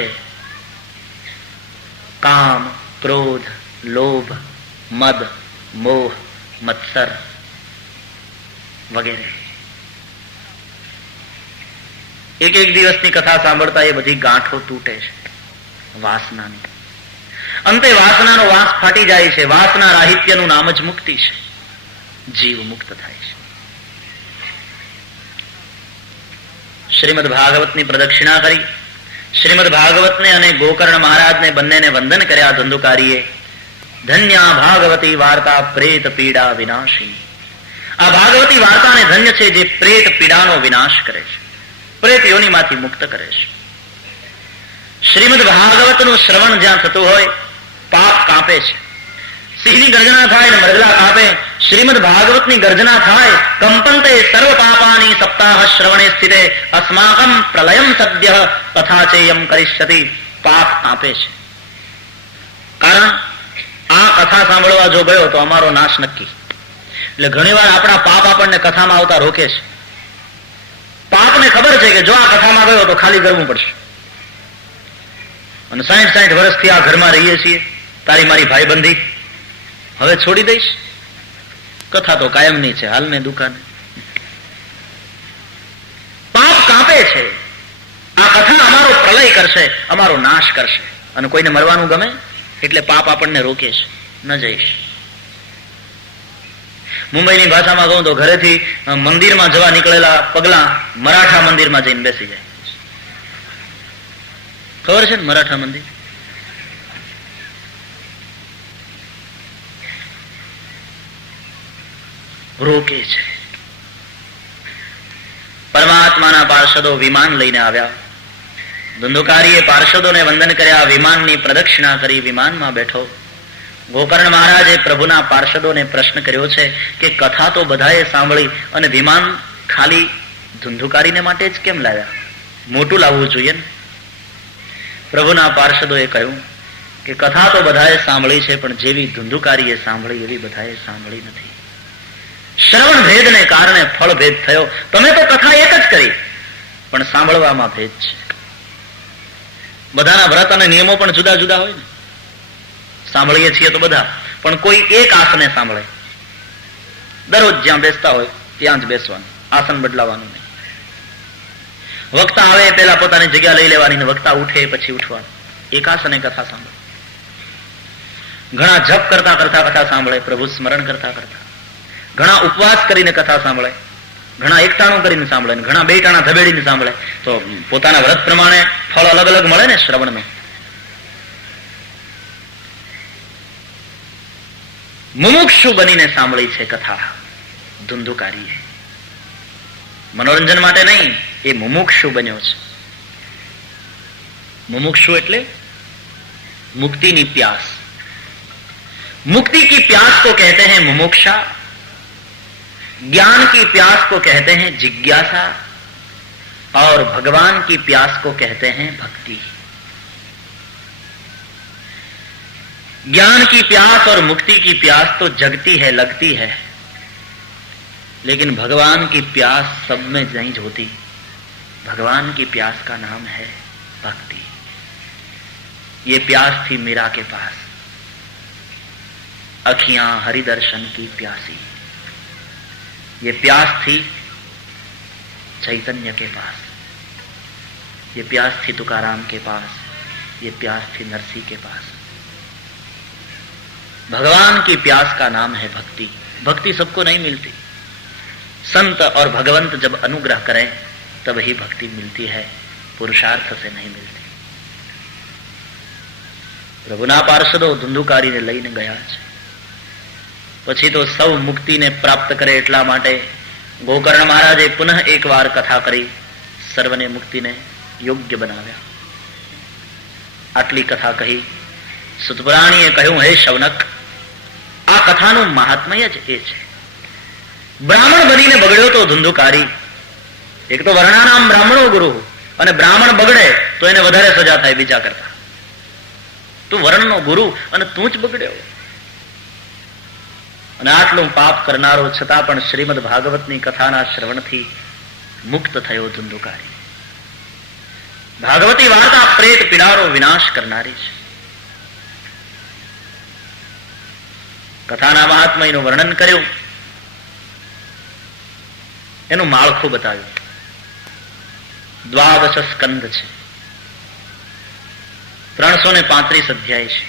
કામ, ક્રોધ, લોભ, મદ, મોહ, મત્સર વગેરે. એક દિવસની કથા સાંભળતા એ બધી ગાંઠો તૂટે છે વાસનાની. અંતે વાસનાનો વાંસ ફાટી જાય છે. વાસના રાહિત્યનું નામ જ મુક્તિ છે. જીવ મુક્ત થાય છે. શ્રીમદ ભાગવતની પ્રદક્ષિણા કરી. શ્રીમદ ભાગવતને અને ગોકર્ણ મહારાજને બંનેને વંદન કર્યા ધંધુકારીએ. ધન્યા ભાગવતી વાર્તા પ્રેત પીડા વિનાશી. આ ભાગવતી વાર્તાને ધન્ય છે જે પ્રેત પીડાનો વિનાશ કરે છે, પ્રેત યોનિમાંથી મુક્ત કરે છે. શ્રીમદ ભાગવતનું શ્રવણ જ્યાં થતું હોય પાપ કાપે છે. સિંહની ગર્જના થાય ને મરગલા કાપે. શ્રીમદ ભાગવતની ગર્જના થાય કંપંતે સર્વ પાપાની સપ્તાહ શ્રવણે સ્થિતે અસ્માકમ પ્રલયમ સદ્ય તથા ચેયમ કરિષ્યતિ. પાપ કાપે છે. કારણ આ કથા સાંભળવા જો ગયો તો અમારો નાશ નક્કી. એટલે ઘણીવાર આપણા પાપ આપણને કથામાં આવતા રોકે છે. પાપને ખબર છે કે જો આ કથામાં ગયો તો ખાલી કરવું પડશે, અને 60 વર્ષથી આ ઘરમાં રહીએ છીએ, તારી મારી ભાઈબંધી હવે છોડી દઈશ? કથા તો કાયમની છે, હાલ મેં દુકાને. પાપ કાપે છે. આ કથા અમારો પ્રલય કરશે, અમારો નાશ કરશે. અને કોઈને મરવાનું ગમે એટલે પાપ આપણને રોકે છે, ન જઈશ. મુંબઈની ભાષામાં કહું તો ઘરેથી મંદિરમાં જવા નીકળેલા પગલા મરાઠા મંદિરમાં જઈને બેસી જાય. ખબર છે ને મરાઠા મંદિર? રોકે છે. પરમાત્માના પાર્ષદો વિમાન લઈને આવ્યા. ધુંધુકારીએ પાર્ષદોને વંદન કર્યા, વિમાનની પ્રદક્ષિણા કરી, વિમાનમાં બેઠો. ગોકર્ણ મહારાજે પ્રભુના પાર્ષદોને પ્રશ્ન કર્યો છે કે કથા તો બધાએ સાંભળી અને વિમાન ખાલી ધુંધુકારીને માટે જ કેમ લાવ્યા? મોટું લાવવું જોઈએ ને. પ્રભુના પાર્ષદોએ કહ્યું કે કથા તો બધાએ સાંભળી છે, પણ જેવી ધુંધુકારીએ સાંભળી એવી બધાએ સાંભળી નથી. શ્રવણ ભેદને કારણે ફળ ભેદ થયો. તમે તો કથા એક જ કરી, પણ સાંભળવામાં ભેદ છે. બધાના વ્રત અને નિયમો પણ જુદા જુદા હોય ને. સાંભળીએ છીએ તો બધા, પણ કોઈ એક આસને સાંભળે. દરરોજ જ્યાં બેસતા હોય ત્યાં જ બેસવાનું, આસન બદલાવાનું નહીં. વક્તા આવે પેલા પોતાની જગ્યા લઈ લેવાની, ને વક્તા ઉઠે પછી ઉઠવાનું. એક આસને કથા સાંભળે. ઘણા જપ કરતા કરતા કથા સાંભળે, પ્રભુ સ્મરણ કરતા કરતા. ઘણા ઉપવાસ કરીને કથા સાંભળે, ઘણા એકટાણું કરીને સાંભળે, ઘણા બે ટાણા ધબેડીને સાંભળે. તો પોતાના વ્રત પ્રમાણે ફળ અલગ અલગ મળે ને શ્રવણનું. મુમુક્ષુ બનીને સાંભળી છે કથા ધુંધુકારીએ. મનોરંજન માટે નહીં, એ મુમુક્ષુ બન્યો છે. मुमुक्षु એટલે मुक्तिनी प्यास। मुक्ति की प्यास को कहते हैं मुमुक्षा, ज्ञान की प्यास को कहते हैं जिज्ञासा, और भगवान की प्यास को कहते हैं भक्ति। ज्ञान की प्यास और मुक्ति की प्यास तो जगती है, लगती है, लेकिन भगवान की प्यास सब में नहीं होती। भगवान की प्यास का नाम है भक्ति। ये प्यास थी मीरा के पास, अखियां हरि दर्शन की प्यासी। ये प्यास थी चैतन्य के पास, ये प्यास थी तुकाराम के पास, ये प्यास थी नरसी के पास। भगवान की प्यास का नाम है भक्ति। भक्ति सबको नहीं मिलती। संत और भगवंत जब अनुग्रह करें तब ही भक्ति मिलती है, पुरुषार्थ से नहीं मिलती। પ્રભુના પાર્ષદો ધુંધુકારીને લઈને ગયા છે, પછી તો સૌ મુક્તિને પ્રાપ્ત કરે એટલા માટે ગોકર્ણ મહારાજે પુનઃ એકવાર કથા કરી સર્વને મુક્તિને યોગ્ય બનાવ્યા. આટલી કથા કહી સુતપુરાણીએ કહ્યું, હે શૌનક, આ કથાનું મહાત્મય જ એ છે. બ્રાહ્મણ બનીને બગડ્યો તો ધુંધુકારી. એક તો વર્ણાનામ બ્રાહ્મણો ગુરુ, અને બ્રાહ્મણ બગડે તો એને વધારે સજા થાય બીજા કરતા. તું વર્ણનો ગુરુ અને તું જ બગડ્યો. અને આટલું પાપ કરનારો છતાં પણ શ્રીમદ ભાગવતની કથાના શ્રવણથી મુક્ત થયો ધુંધુકારી. ભાગવતી વાર્તા પ્રેત પીડારો વિનાશ કરનારી છે. કથાના મહાત્મયનું વર્ણન કર્યું, એનું માળખું બતાવ્યું. 12 સ્કંદ છે, 335 અધ્યાય છે,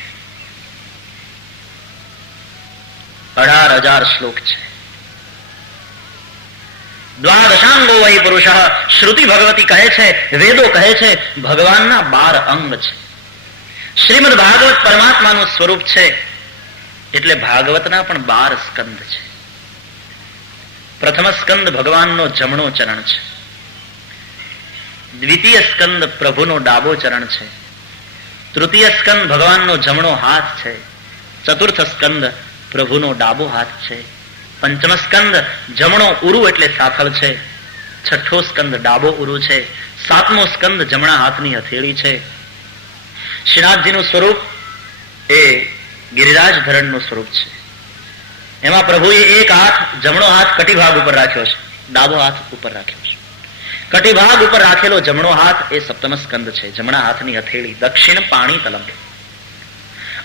18,000 શ્લોક છે. દ્વાદશાંગો વહી પુરુષ, શ્રુતિ ભગવતી કહે છે, વેદો કહે છે, ભગવાનના 12 અંગ છે. શ્રીમદ ભાગવત પરમાત્માનું સ્વરૂપ છે, એટલે ભાગવતના પણ 12 સ્કંદ છે. પ્રથમ સ્કંદ ભગવાનનો જમણો ચરણ છે, દ્વિતીય સ્કંદ પ્રભુનો ડાબો ચરણ છે, તૃતીય સ્કંદ ભગવાનનો જમણો હાથ છે, ચતુર્થ સ્કંદ પ્રભુનો ડાબો હાથ છે, પંચમ સ્કંદ જમણો ઉરુ એટલે સાથળ છે, છઠ્ઠો સ્કંદ ડાબો ઉરુ છે, સાતમો સ્કંદ જમણા હાથની હથેળી છે. શ્રીનાથજીનું સ્વરૂપ એ ગિરિરાજ ધરણનું સ્વરૂપ છે. એમાં પ્રભુએ એક હાથ, જમણો હાથ કટિભાગ ઉપર રાખ્યો છે, ડાબો હાથ ઉપર રાખ્યો છે. કટિભાગ ઉપર રાખેલો જમણો હાથ એ સપ્તમ સ્કંદ છે, જમણા હાથની હથેળી દક્ષિણ પાણી તલમ.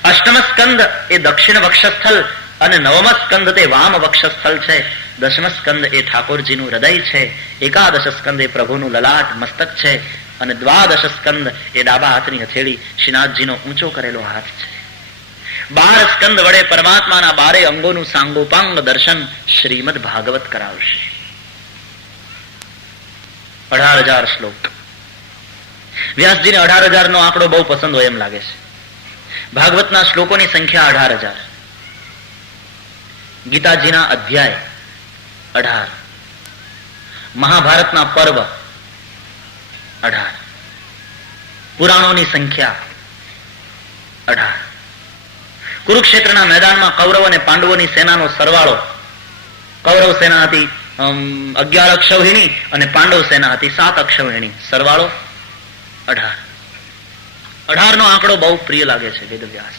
અષ્ટમ સ્કંદ એ દક્ષિણ વક્ષસ્થલ અને નવમ સ્કંદ તે વામ વક્ષસ્થલ છે. દશમ સ્કંદ એ ઠાકોરજીનું હૃદય છે. એકાદશ સ્કંદ એ પ્રભુનું લલાટ મસ્તક છે, અને દ્વાદશ સ્કંદ એ ડાબા હાથની હથેળી શ્રીનાથજીનો ઊંચો કરેલો હાથ છે. 12 સ્કંદ વડે પરમાત્માના 12 અંગોનું સાંગોપાંગ દર્શન શ્રીમદ ભાગવત કરાવશે. 18,000 શ્લોક. વ્યાસજીને 18,000 નો આંકડો બહુ પસંદ હોય એમ લાગે છે. ભાગવતના શ્લોકોની સંખ્યા 18,000, ગીતાજીના અધ્યાય 18, મહાભારતના પર્વ 18, પુરાણોની સંખ્યા 18, કુરુક્ષેત્રના મેદાનમાં કૌરવ અને પાંડવોની સેનાનો સરવાળો. કૌરવ સેના હતી 11 અક્ષૌહિણી અને પાંડવ સેના હતી 7 અક્ષૌહિણી, સરવાળો 18. 18 નો આંકડો બહુ પ્રિય લાગે છે વેદવ્યાસ,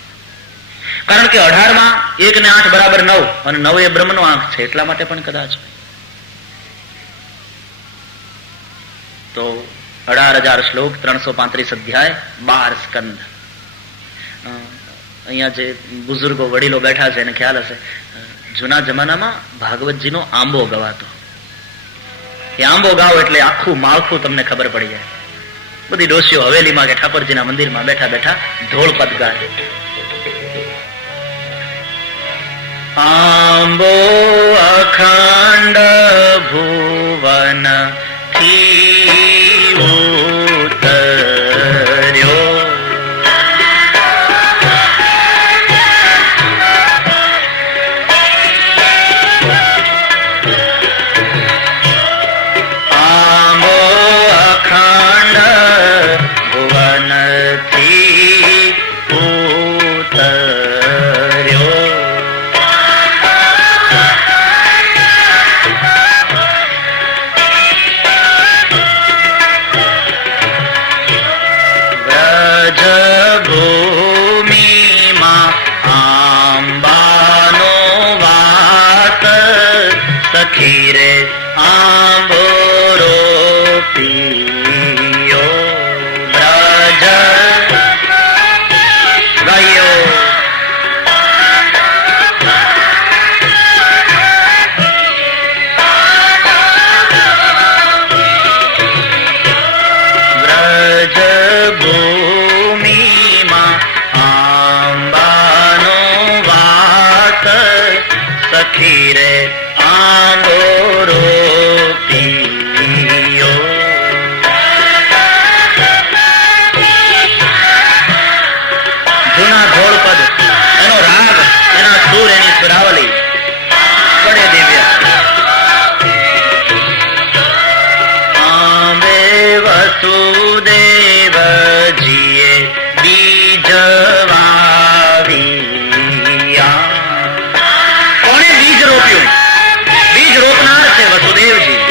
કારણ કે 18 માં 1 ને 8 બરાબર 9, અને 9 એ બ્રહ્મનો આંક છે, એટલા માટે પણ કદાચ. તો 18,000 શ્લોક, 335 અધ્યાય, 12 સ્કંદ. અહીંયા જે બુઝુર્ગો વડીલો બેઠા છે એને ખ્યાલ હશે, જૂના જમાનામાં ભાગવતજીનો આંબો ગવાતો. એ આંબો ગાવ એટલે આખું માળખું તમને ખબર પડી જાય. બધી ડોશીઓ હવેલીમાં કે ઠાકોરજીના મંદિરમાં બેઠા બેઠા ઢોળપદ ગાય. આંબો અખંડ ભુવન થી ઉતર્યો, આંબો અખંડ ભુવન નથી ઉતર્યો. વ્રજભૂમિમાં આંબાનો વાસ, સખી રે આંબોરો પીયો. બ્રજ ગયો વ્રજભૂમિમાં આંબાનો વાસ, સખી રે આંબોરો પીયો. જૂના ધોળપદ, એનો રાગ, એના સૂર, એની સુરાવલી બડે દિવ્ય. આંબે વસુદેવજીએ બીજ વાવ્યા. કોણે બીજ રોપ્યું? બીજ રોપનાર છે વસુદેવજી.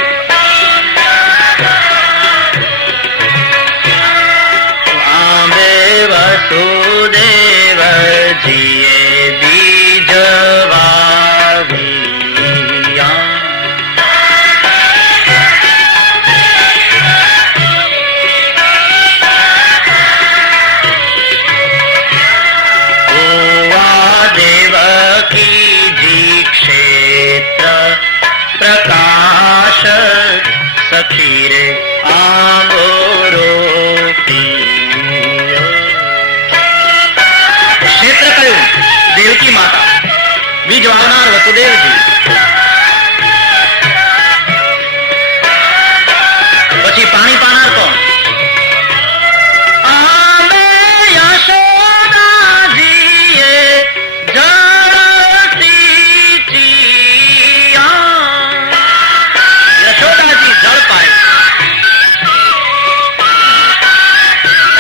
આંબે વસુદેવજીએ બીજ વાવ્યા. ગોવા દેવકીજી ક્ષેત્ર પ્રકાશ, સખી રે આંબોરો પીયો. ક્ષેત્ર કયું? દેવકી માતા. બીજ વાવનાર વસુદેવજી. પછી પાણી પાનાર કોણ? આંબે યશોદાજીએ જળ સિંચ્યા. યશોદાજી જળ પાય,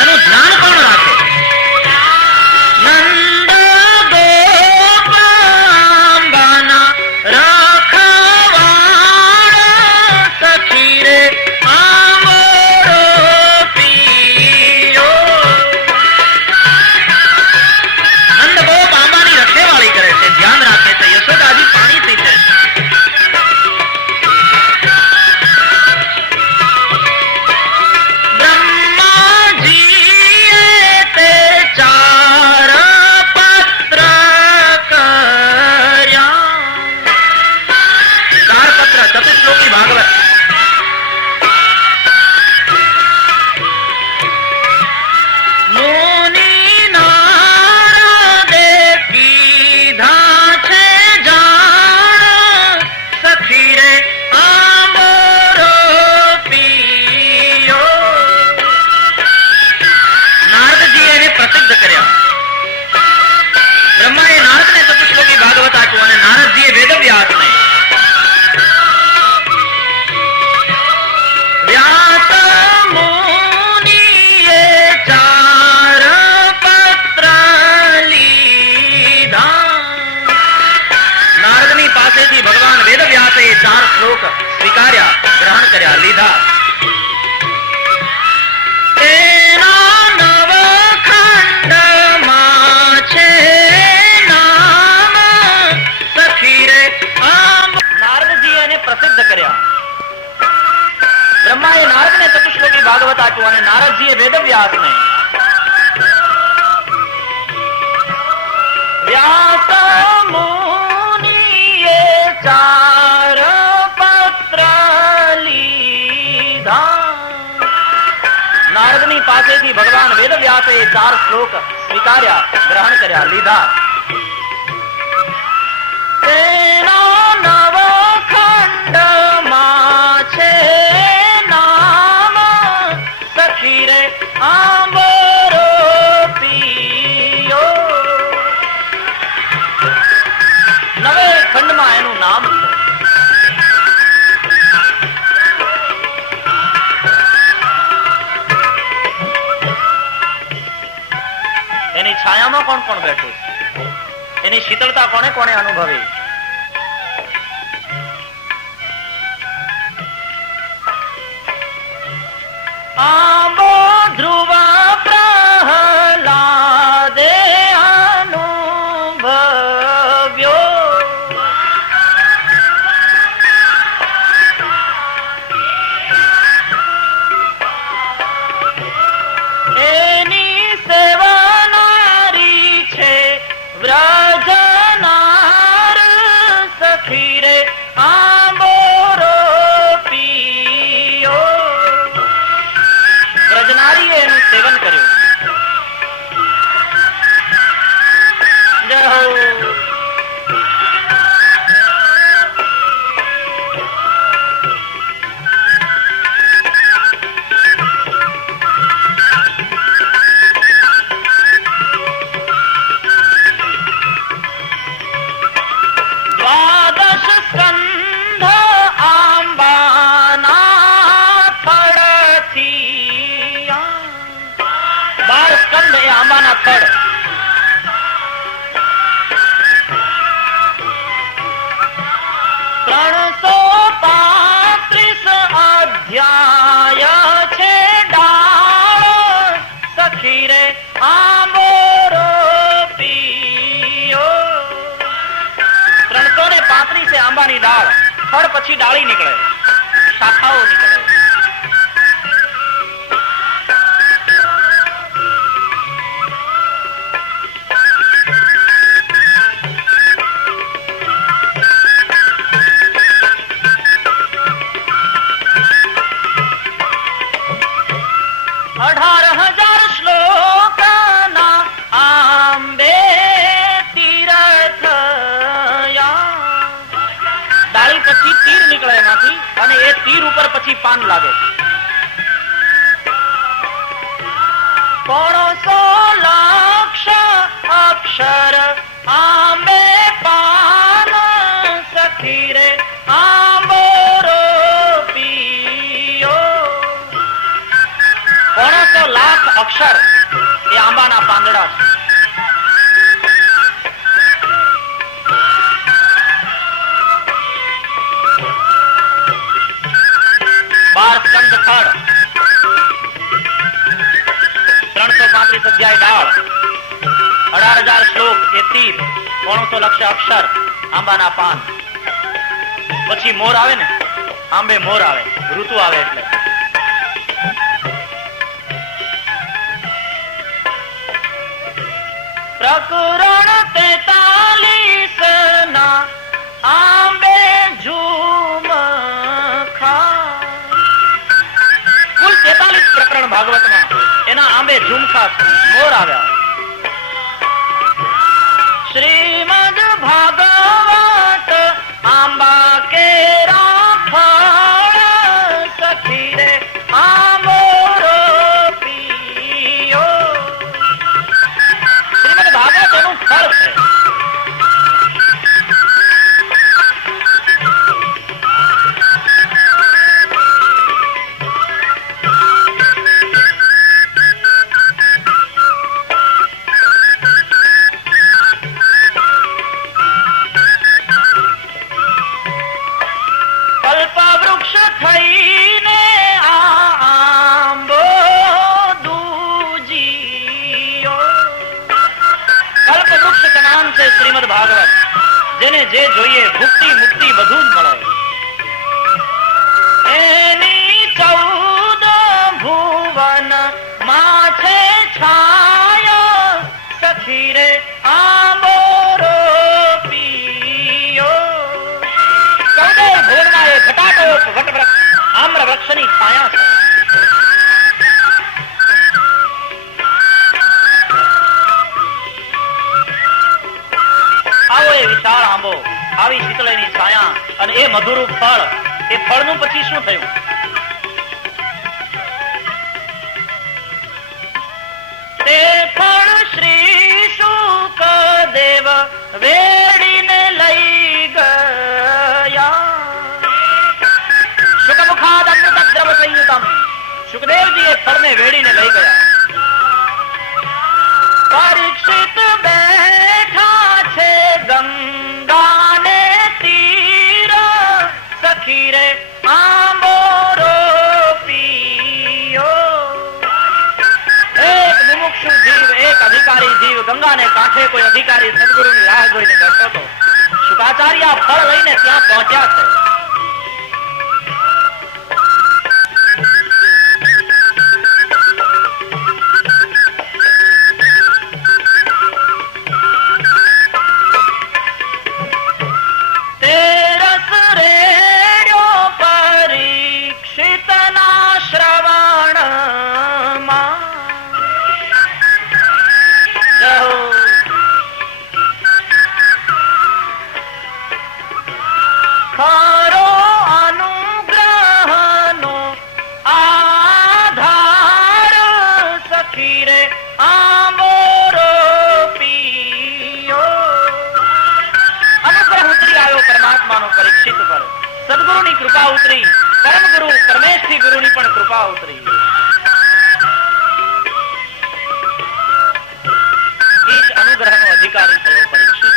એનું ધ્યાન કોણ રાખે? નંદ ગોપાંબાના રખવાળ, સખી રે આંબોરો પીયો. નંદ ગોપ આંબાની રખેવાળી કરે છે, ધ્યાન રાખે છે. યશોદાજી પાણી પીતે છે. બ્રહ્માજીએ તે ચાર પત્ર કર્યા. ચાર પત્ર, ચતુશ્લોકી ભાગવત. મુનિ નારદે કીધા છે જાણ, સખી રે આંબોરો પીયો. નારદજી એને પ્રસિદ્ધ કર્યા. બ્રહ્માએ નારદને ચતુશ્લોકી ભાગવત આપ્યું અને નારદજીએ વેદવ્યાસને. વ્યાસ મુનિએ ચાર પત્ર લીધા. નારદની પાસેથી ભગવાન વેદવ્યાસે ચાર શ્લોક સ્વીકાર્યા, ગ્રહણ કર્યા, લીધા. તેના નવખંડમાં છે નામ, સખી રે આંબ. નારદજી એને પ્રસિદ્ધ કર્યા. બ્રહ્માએ નારદને ચતુશ્લોકી ભાગવત આપ્યું અને નારદજીએ વેદવ્યાસને. વ્યાસ મુનિએ ચાર પત્ર લીધા. નારદની પાસેથી ભગવાન વેદવ્યાસે ચાર શ્લોક સ્વીકાર્યા, ગ્રહણ કર્યા, લીધા. તેના નવખંડમાં છે નામ, સખી રે આંબોરો પીયો. નવે ખંડમાં એનું નામ છે. એની છાયામાં કોણ કોણ બેઠું, એની શીતળતા કોને કોને અનુભવી. આંબો ધ્રુવ પ્રહલાદે અનુભવ્યો, એની સેવનારી છે વ્રજનાર સખી રે આંબો રોપિયો. વ્રજનારીએ એનું સેવન કર્યું. જય હો. દ્વાદશ સ્કંધ આંબાના થડથી, 12 સ્કંધ એ આંબાના થડ. ત્રણસો 35 અધ્યાય છે ડાળ સખી રે આંબો રોપિયો. 335 આંબાની ડાળ. ફળ પછી ડાળી નીકળે, શાખાઓ નીકળે. તીર ઉપર પછી પાન લાગે. 500 લાખ અક્ષર આંબે પાન સખી રે આંબો રોપિયો. 500 લાખ અક્ષર એ આંબાના પાંદડા છે. સ્કંદ થડ, 335 અધ્યાય ડાળ, 18,000 શ્લોક એ તીર, 500 લક્ષ અક્ષર આંબાના પાન. પછી મોર આવે ને, આંબે મોર આવે, ઋતુ આવે એટલે. પ્રકરણ 43 ના આંબે ઝૂમ ખા. 43 પ્રકરણ ભાગવતમાં એના આંબે ઝુમખા મોર આવ્યા. શ્રીમદ ભાગવત આંબા કેરા ફળ સખી રે આંબો રોપિયો. શ્રીમદ ભાગવત એનું ફળ છે. શ્રીમદ ભાગવત, જેને જે જોઈએ ભુક્તિ મુક્તિ બધું જ મળે. એની 14 ભુવન માં છે છાયા સખી રે આંબો રોપિયો. 14 ભુવનમાં એ ઘટાટોપ વટવૃક્ષ આમ્ર વૃક્ષની છાયા છે. આવો એ વિશાળ આંબો, આવી શીતળની છાયા અને એ મધુરૂપ ફળ. એ ફળનું પછી શું થયું? તે ફળ શ્રી શુકદેવ વેડીને લઈ ગયા. શુકમુખાદ અમૃત દ્રવ સંયુતમ. શુકદેવજી એ ફળને વેડીને લઈ ગયા. પરીક્ષિત ને કાંઠે કોઈ અધિકારી સદગુરુની રાહ જોઈને બેઠો હતો. શુકાચાર્ય ફળ લઈને ત્યાં પહોંચ્યા છે. સદગુરુની કૃપા ઉતરી, પરમ ગુરુ પરમેશથી ગુરુની પણ કૃપા ઉતરી. એ જ અનુગ્રહનો અધિકારી થયો પરીક્ષિત.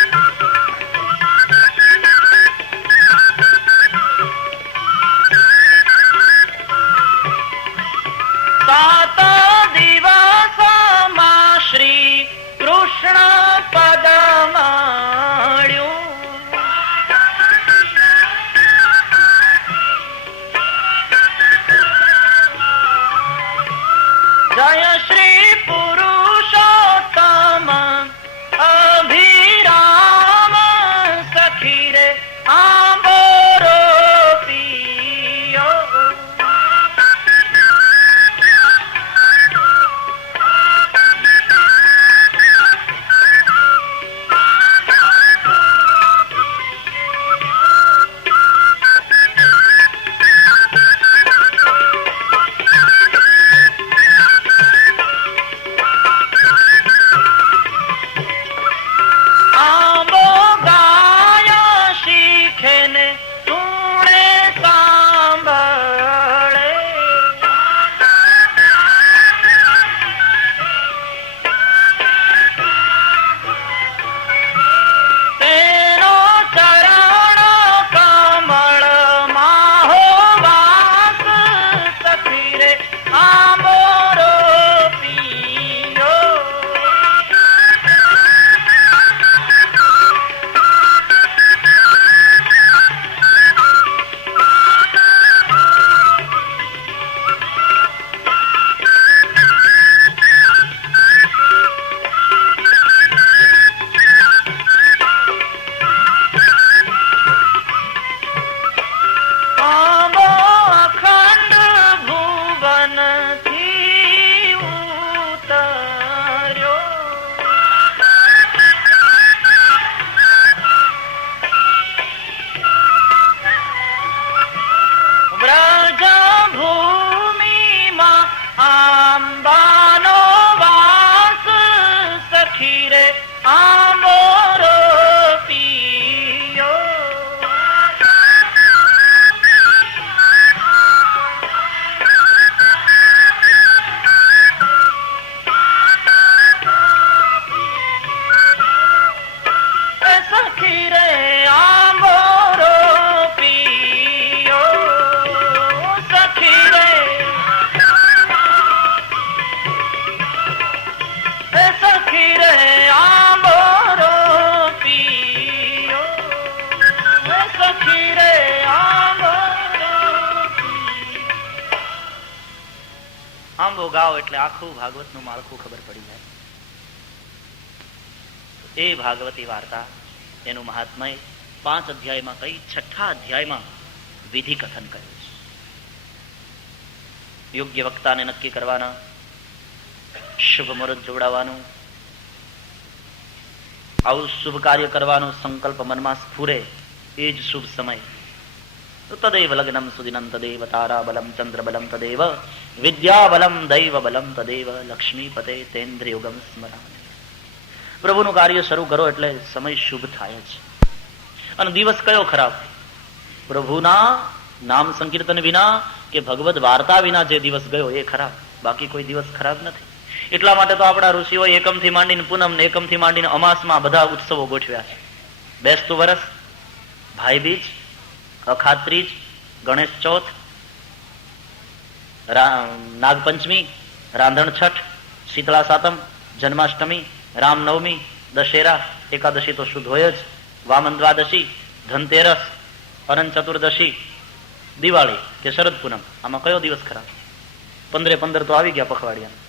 સાત દિવસમાં શ્રી કૃષ્ણ પદ મળ્યું. જય શ્રી પુરુષોત્તમ અભિરામ સખી રે આંબોરો પિયો. આંબો ગાવ એટલે આખું ભાગવતનું માળખું ખબર પડી જાય. એ ભાગવતી વાર્તા, એનું મહાત્મય 5 અધ્યાયમાં કઈ, 6ઠા અધ્યાયમાં વિધિ કથન કર્યું છે. યોગ્ય વક્તાને નક્કી કરવાના, શુભ મુહૂર્ત જોડાવાનું, આવું શુભ કાર્ય કરવાનું સંકલ્પ મનમાં સ્ફુરે એ જ શુભ સમય. તદેવ લગ્નમ સુદિનમ તદેવ તારાબલમ ચંદ્રબલમ તદેવ વિદ્યાબલમ દૈવબલમ તદેવ લક્ષ્મીપતે તેન્દ્રયોગમ સ્મરામિ. પ્રભુનું કાર્ય શરૂ કરો એટલે સમય શુભ થાય છે. અને દિવસ કયો ખરાબ? પ્રભુના નામ સંકીર્તન વિના કે ભગવદ વાર્તા વિના જે દિવસ ગયો એ ખરાબ, બાકી કોઈ દિવસ ખરાબ નથી. એટલા માટે તો આપણા ઋષિઓ એકમથી માંડીને પૂનમ ને એકમથી માંડીને અમાસમાં બધા ઉત્સવો ગોઠવ્યા છે. બેસતું વરસ, ભાઈ બીજ, અખાત્રીજ, ગણેશ ચોથ, નાગપંચમી, રાંધણ છઠ, શીતળા સાતમ, જન્માષ્ટમી, રામનવમી, દશેરા, એકાદશી તો શુદ્ધ હોય જ, વામન દ્વાદશી, ધનતેરસ, અનંત ચતુર્દશી, દિવાળી કે શરદ પૂનમ, આમાં કયો દિવસ ખરાબ? 15 તો આવી ગયા પખવાડિયા.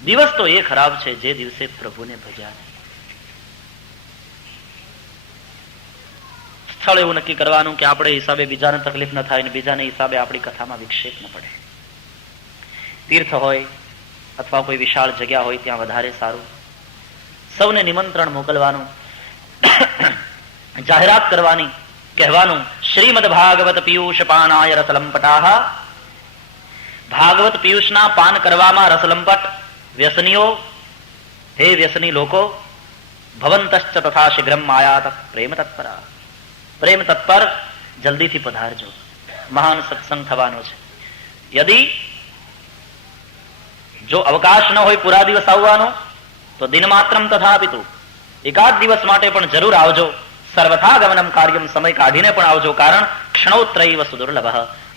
દિવસ તો એ ખરાબ છે જે દિવસે પ્રભુને ભજ્યા. સ્થળ એવું નક્કી કરવાનું કે આપણે હિસાબે બીજાને તકલીફ ન થાય, ને બીજાને હિસાબે આપણી કથામાં વિક્ષેપ ન પડે. તીર્થ હોય અથવા કોઈ વિશાળ જગ્યા હોય ત્યાં વધારે સારું. સૌને નિમંત્રણ મોકલવાનું, જાહેરાત કરવાની, કહેવાનું, શ્રીમદ ભાગવત પિયુષ પાનાય રસલંપટાહ. ભાગવત પિયુષના પાન કરવામાં રસલંપટ વ્યસનીઓ, હે વ્યસની લોકો, ભવંતશ્ચ તથા શીઘ્રમ આયાત પ્રેમ તત્પરા. પ્રેમ તત્પર જલ્દીથી પધારજો, મહાન સત્સંગ થવાનો છે. યદિ જો અવકાશ ન હોય પૂરા દિવસ આવવાનો તો દિન માત્રમ તથાપિતુ, એકાદ દિવસ માટે પણ જરૂર આવજો. સર્વથા ગમનમ કાર્યમ, સમય કાઢીને પણ આવજો, કારણ ક્ષણોત્રૈવ સુદુર્લભ,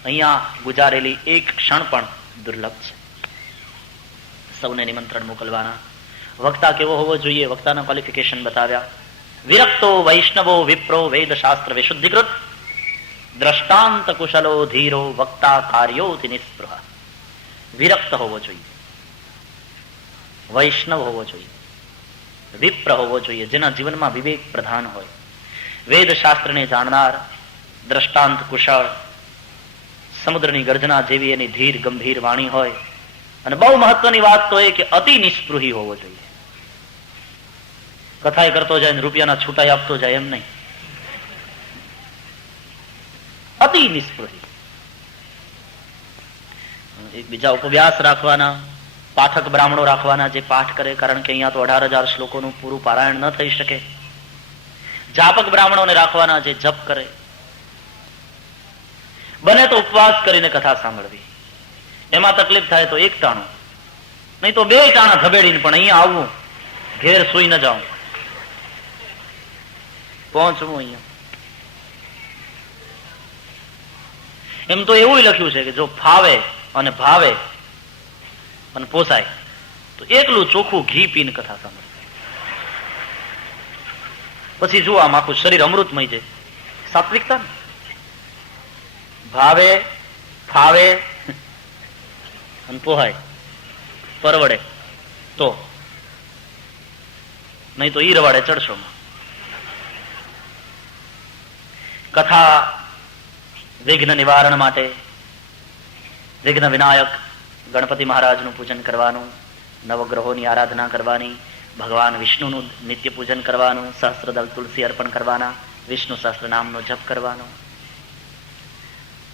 અહીંયા ગુજારેલી એક ક્ષણ પણ દુર્લભ છે. સૌને નિમંત્રણ મોકલવાના. વક્તા કેવો હોવો જોઈએ? વક્તાના ક્વોલિફિકેશન બતાવ્યા. વિરક્તો વૈષ્ણવો વિપ્રો વેદશાસ્ત્ર વિશુદ્ધિકૃત, દ્રષ્ટાંત કુશલો ધીરો વક્તા કાર્યોતિ નિસ્પૃહ. વિરક્ત હોવો જોઈએ, વૈષ્ણવ હોવો જોઈએ, વિપ્ર હોવો જોઈએ, જેના જીવનમાં વિવેક પ્રધાન હોય, વેદશાસ્ત્રને જાણનાર, દ્રષ્ટાંત કુશળ, સમુદ્રની ગર્જના જેવી એની ધીર ગંભીર વાણી હોય, અને બહુ મહત્વની વાત તો એ કે અતિ નિષ્પૃહી હોવો જોઈએ. કથાએ કરતો જાય ને રૂપિયાના છૂટાઈ આપતો જાય એમ નહીં, અતિ નિષ્પૃહી. એક બીજા ઉપવ્યાસ રાખવાના, પાઠક બ્રાહ્મણો રાખવાના જે પાઠ કરે, કારણ કે અહીંયા તો 18,000 શ્લોકોનું પૂરું પારાયણ ન થઈ શકે. જાપક બ્રાહ્મણોને રાખવાના જે જપ કરે. બને તો ઉપવાસ કરીને કથા સાંભળવી. એમાં તકલીફ થાય તો એક ટાણું, નહીં તો 2 ટાણા ધબેડીને પણ અહીંયા આવવું, ઘેર સુઈ ન જાઉં, પહોંચવું અહીંયા. એમ તો એવું લખ્યું છે કે જો ફાવે અને ભાવે અને પોસાય તો એકલું ચોખ્ખું ઘી પીને કથા સાંભળે. પછી જુઓ આમ આખું શરીર અમૃતમય છે. સાત્વિકતા ને ભાવે, ફાવે અને પોહાય, પરવડે તો, નહીં તો ઈ રવાડે ચડશો. કથા વિઘ્ન નિવારણ માટે વિઘ્ન વિનાયક ગણપતિ મહારાજનું પૂજન કરવાનું, નવગ્રહોની આરાધના કરવાની, ભગવાન વિષ્ણુનું નિત્ય પૂજન કરવાનું, સહસ્રદળ તુલસી અર્પણ કરવાના, વિષ્ણુ સહસ્ત્ર નામનો જપ કરવાનો,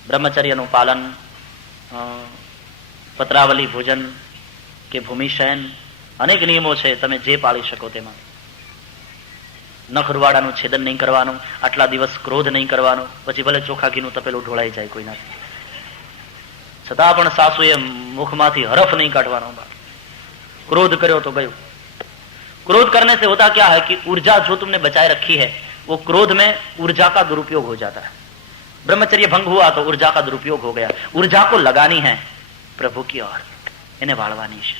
બ્રહ્મચર્યનું પાલન, પત્રાવલી ભોજન કે ભૂમિશયન, અનેક નિયમો છે, તમે જે પાળી શકો તેમાં. નખરુવાડાનું છેદન નહીં કરવાનું, આટલા દિવસ ક્રોધ નહીં કરવાનો, પછી ભલે ચોખા ઘીનું તપેલું ઢોળાઈ જાય કોઈનાથી, છતાં પણ સાસુએ મુખમાંથી હરફ नहीं काटवाना. क्रोध करो तो गयो. क्रोध करने से होता क्या है कि ऊर्जा जो तुमने बचाए रखी है वो क्रोध में ऊर्जा का दुरुपयोग हो जाता है. ब्रह्मचर्य भंग हुआ तो ऊर्जा का दुरुपयोग हो गया. ऊर्जा को लगानी है प्रभु की ओर, इन्हें वाड़वानी है.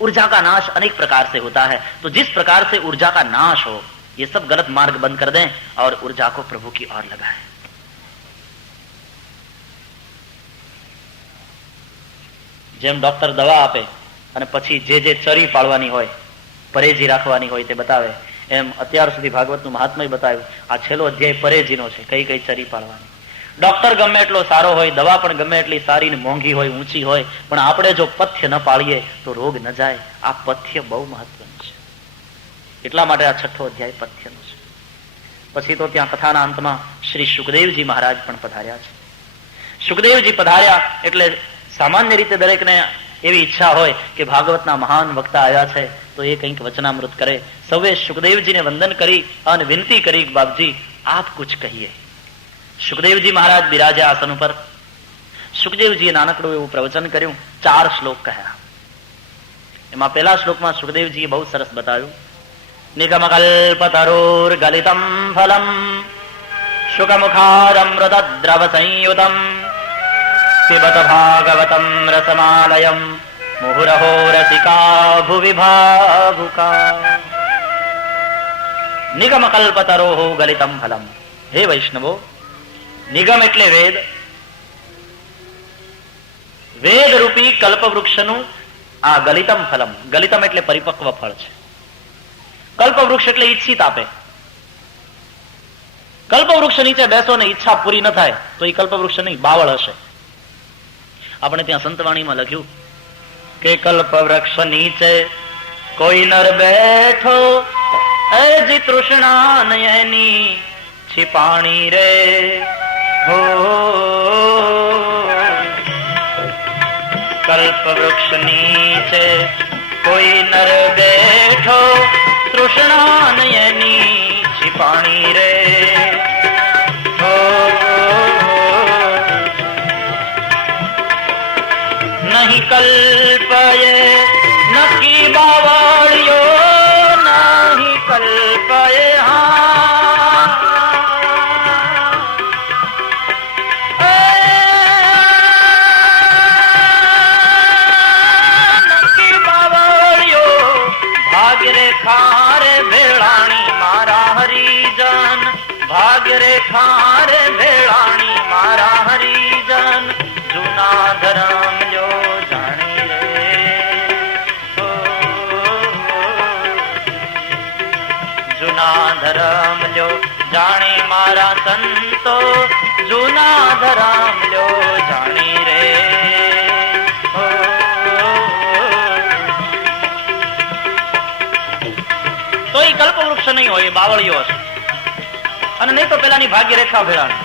ऊर्जा का नाश अनेक प्रकार से होता है, तो जिस प्रकार से ऊर्जा का नाश हो ये सब गलत मार्ग बंद कर दें और ऊर्जा को प्रभु की ओर लगाएं. જેમ ડોક્ટર દવા આપે અને પછી જે જે ચરી પાળવાની હોય, પરેજી રાખવાની હોય તે બતાવે, એમ અત્યાર સુધી ભાગવતનું મહાત્મય બતાવ્યું. આ છેલ્લો અધ્યાય પરેજીનો છે, કઈ કઈ ચરી પાળવાની. ડોક્ટર ગમે એટલો સારો હોય, દવા પણ ગમે એટલી સારી ને મોંઘી હોય, ઊંચી હોય, પણ આપણે જો પથ્ય ન પાળીએ તો રોગ ન જાય. આ પથ્ય બહુ મહત્વનું છે, એટલા માટે આ 6થો અધ્યાય પથ્યનો છે. પછી તો ત્યાં કથાના અંતમાં શ્રી સુખદેવજી મહારાજ પણ પધાર્યા છે. સુખદેવજી પધાર્યા એટલે સામાન્ય રીતે દરેકને એવી ઈચ્છા હોય કે ભાગવતના મહાન વક્તા આવ્યા છે તો એ કંઈક વચનામૃત કરે. સૌએ સુખદેવજીને વંદન કરી અને વિનંતી કરી, બાપજી આપ કુછ કહીએ. સુખદેવજી મહારાજ બિરાજ્યા આસન ઉપર. સુખદેવજીએ નાનકડું એવું પ્રવચન કર્યું, 4 શ્લોક કહ્યા. એમાં પહેલા શ્લોકમાં સુખદેવજીએ બહુ સરસ બતાવ્યું. નિગમકલ્પતરોર ગલિતમ ફલમ શુકમુખારમૃતદ્રવ સંયુતમ પિબત ભાગવતમ રસમાલયમ मुहुरहो रसिका भुवि भावुका निगम कल्पतरोः गलितम फलम. હે વૈષ્ણવો, નિગમ એટલે વેદ. વેદ રૂપી કલ્પવૃક્ષનું આ ગલિતમ ફલમ. ગલિતમ એટલે પરિપક્વ ફળ છે. કલ્પવૃક્ષ એટલે ઈચ્છિત આપે. કલ્પવૃક્ષ નીચે બેસો ને ઈચ્છા પૂરી ન થાય તો એ કલ્પવૃક્ષ નહીં, બાવળ હશે. આપણે ત્યાં સંતવાણીમાં લખ્યું કે કલ્પવૃક્ષ નીચે કોઈ નર બેઠો એજી તૃષ્ણા નયની छिपाणी रे हो. कल्प वृक्ष नीचे कोई नर बैठो तृष्णा नयनी छिपाणी रे हो. नहीं कल्पये नकी बावड़ियो नहीं कल्पये भाग्य रेखा रे भेड़ाणी मारा हरिजन जूना धर्म जो जानी रे हो. जूना धर्म जो जानी मारा संतो जूना धर्म जो जानी रे हो. તો એ કલ્પવૃક્ષ નહીં હોય, એ બાવળીઓ હશે. અને નહીં તો પેલાની ભાગ્ય રેખા ભેળાણી.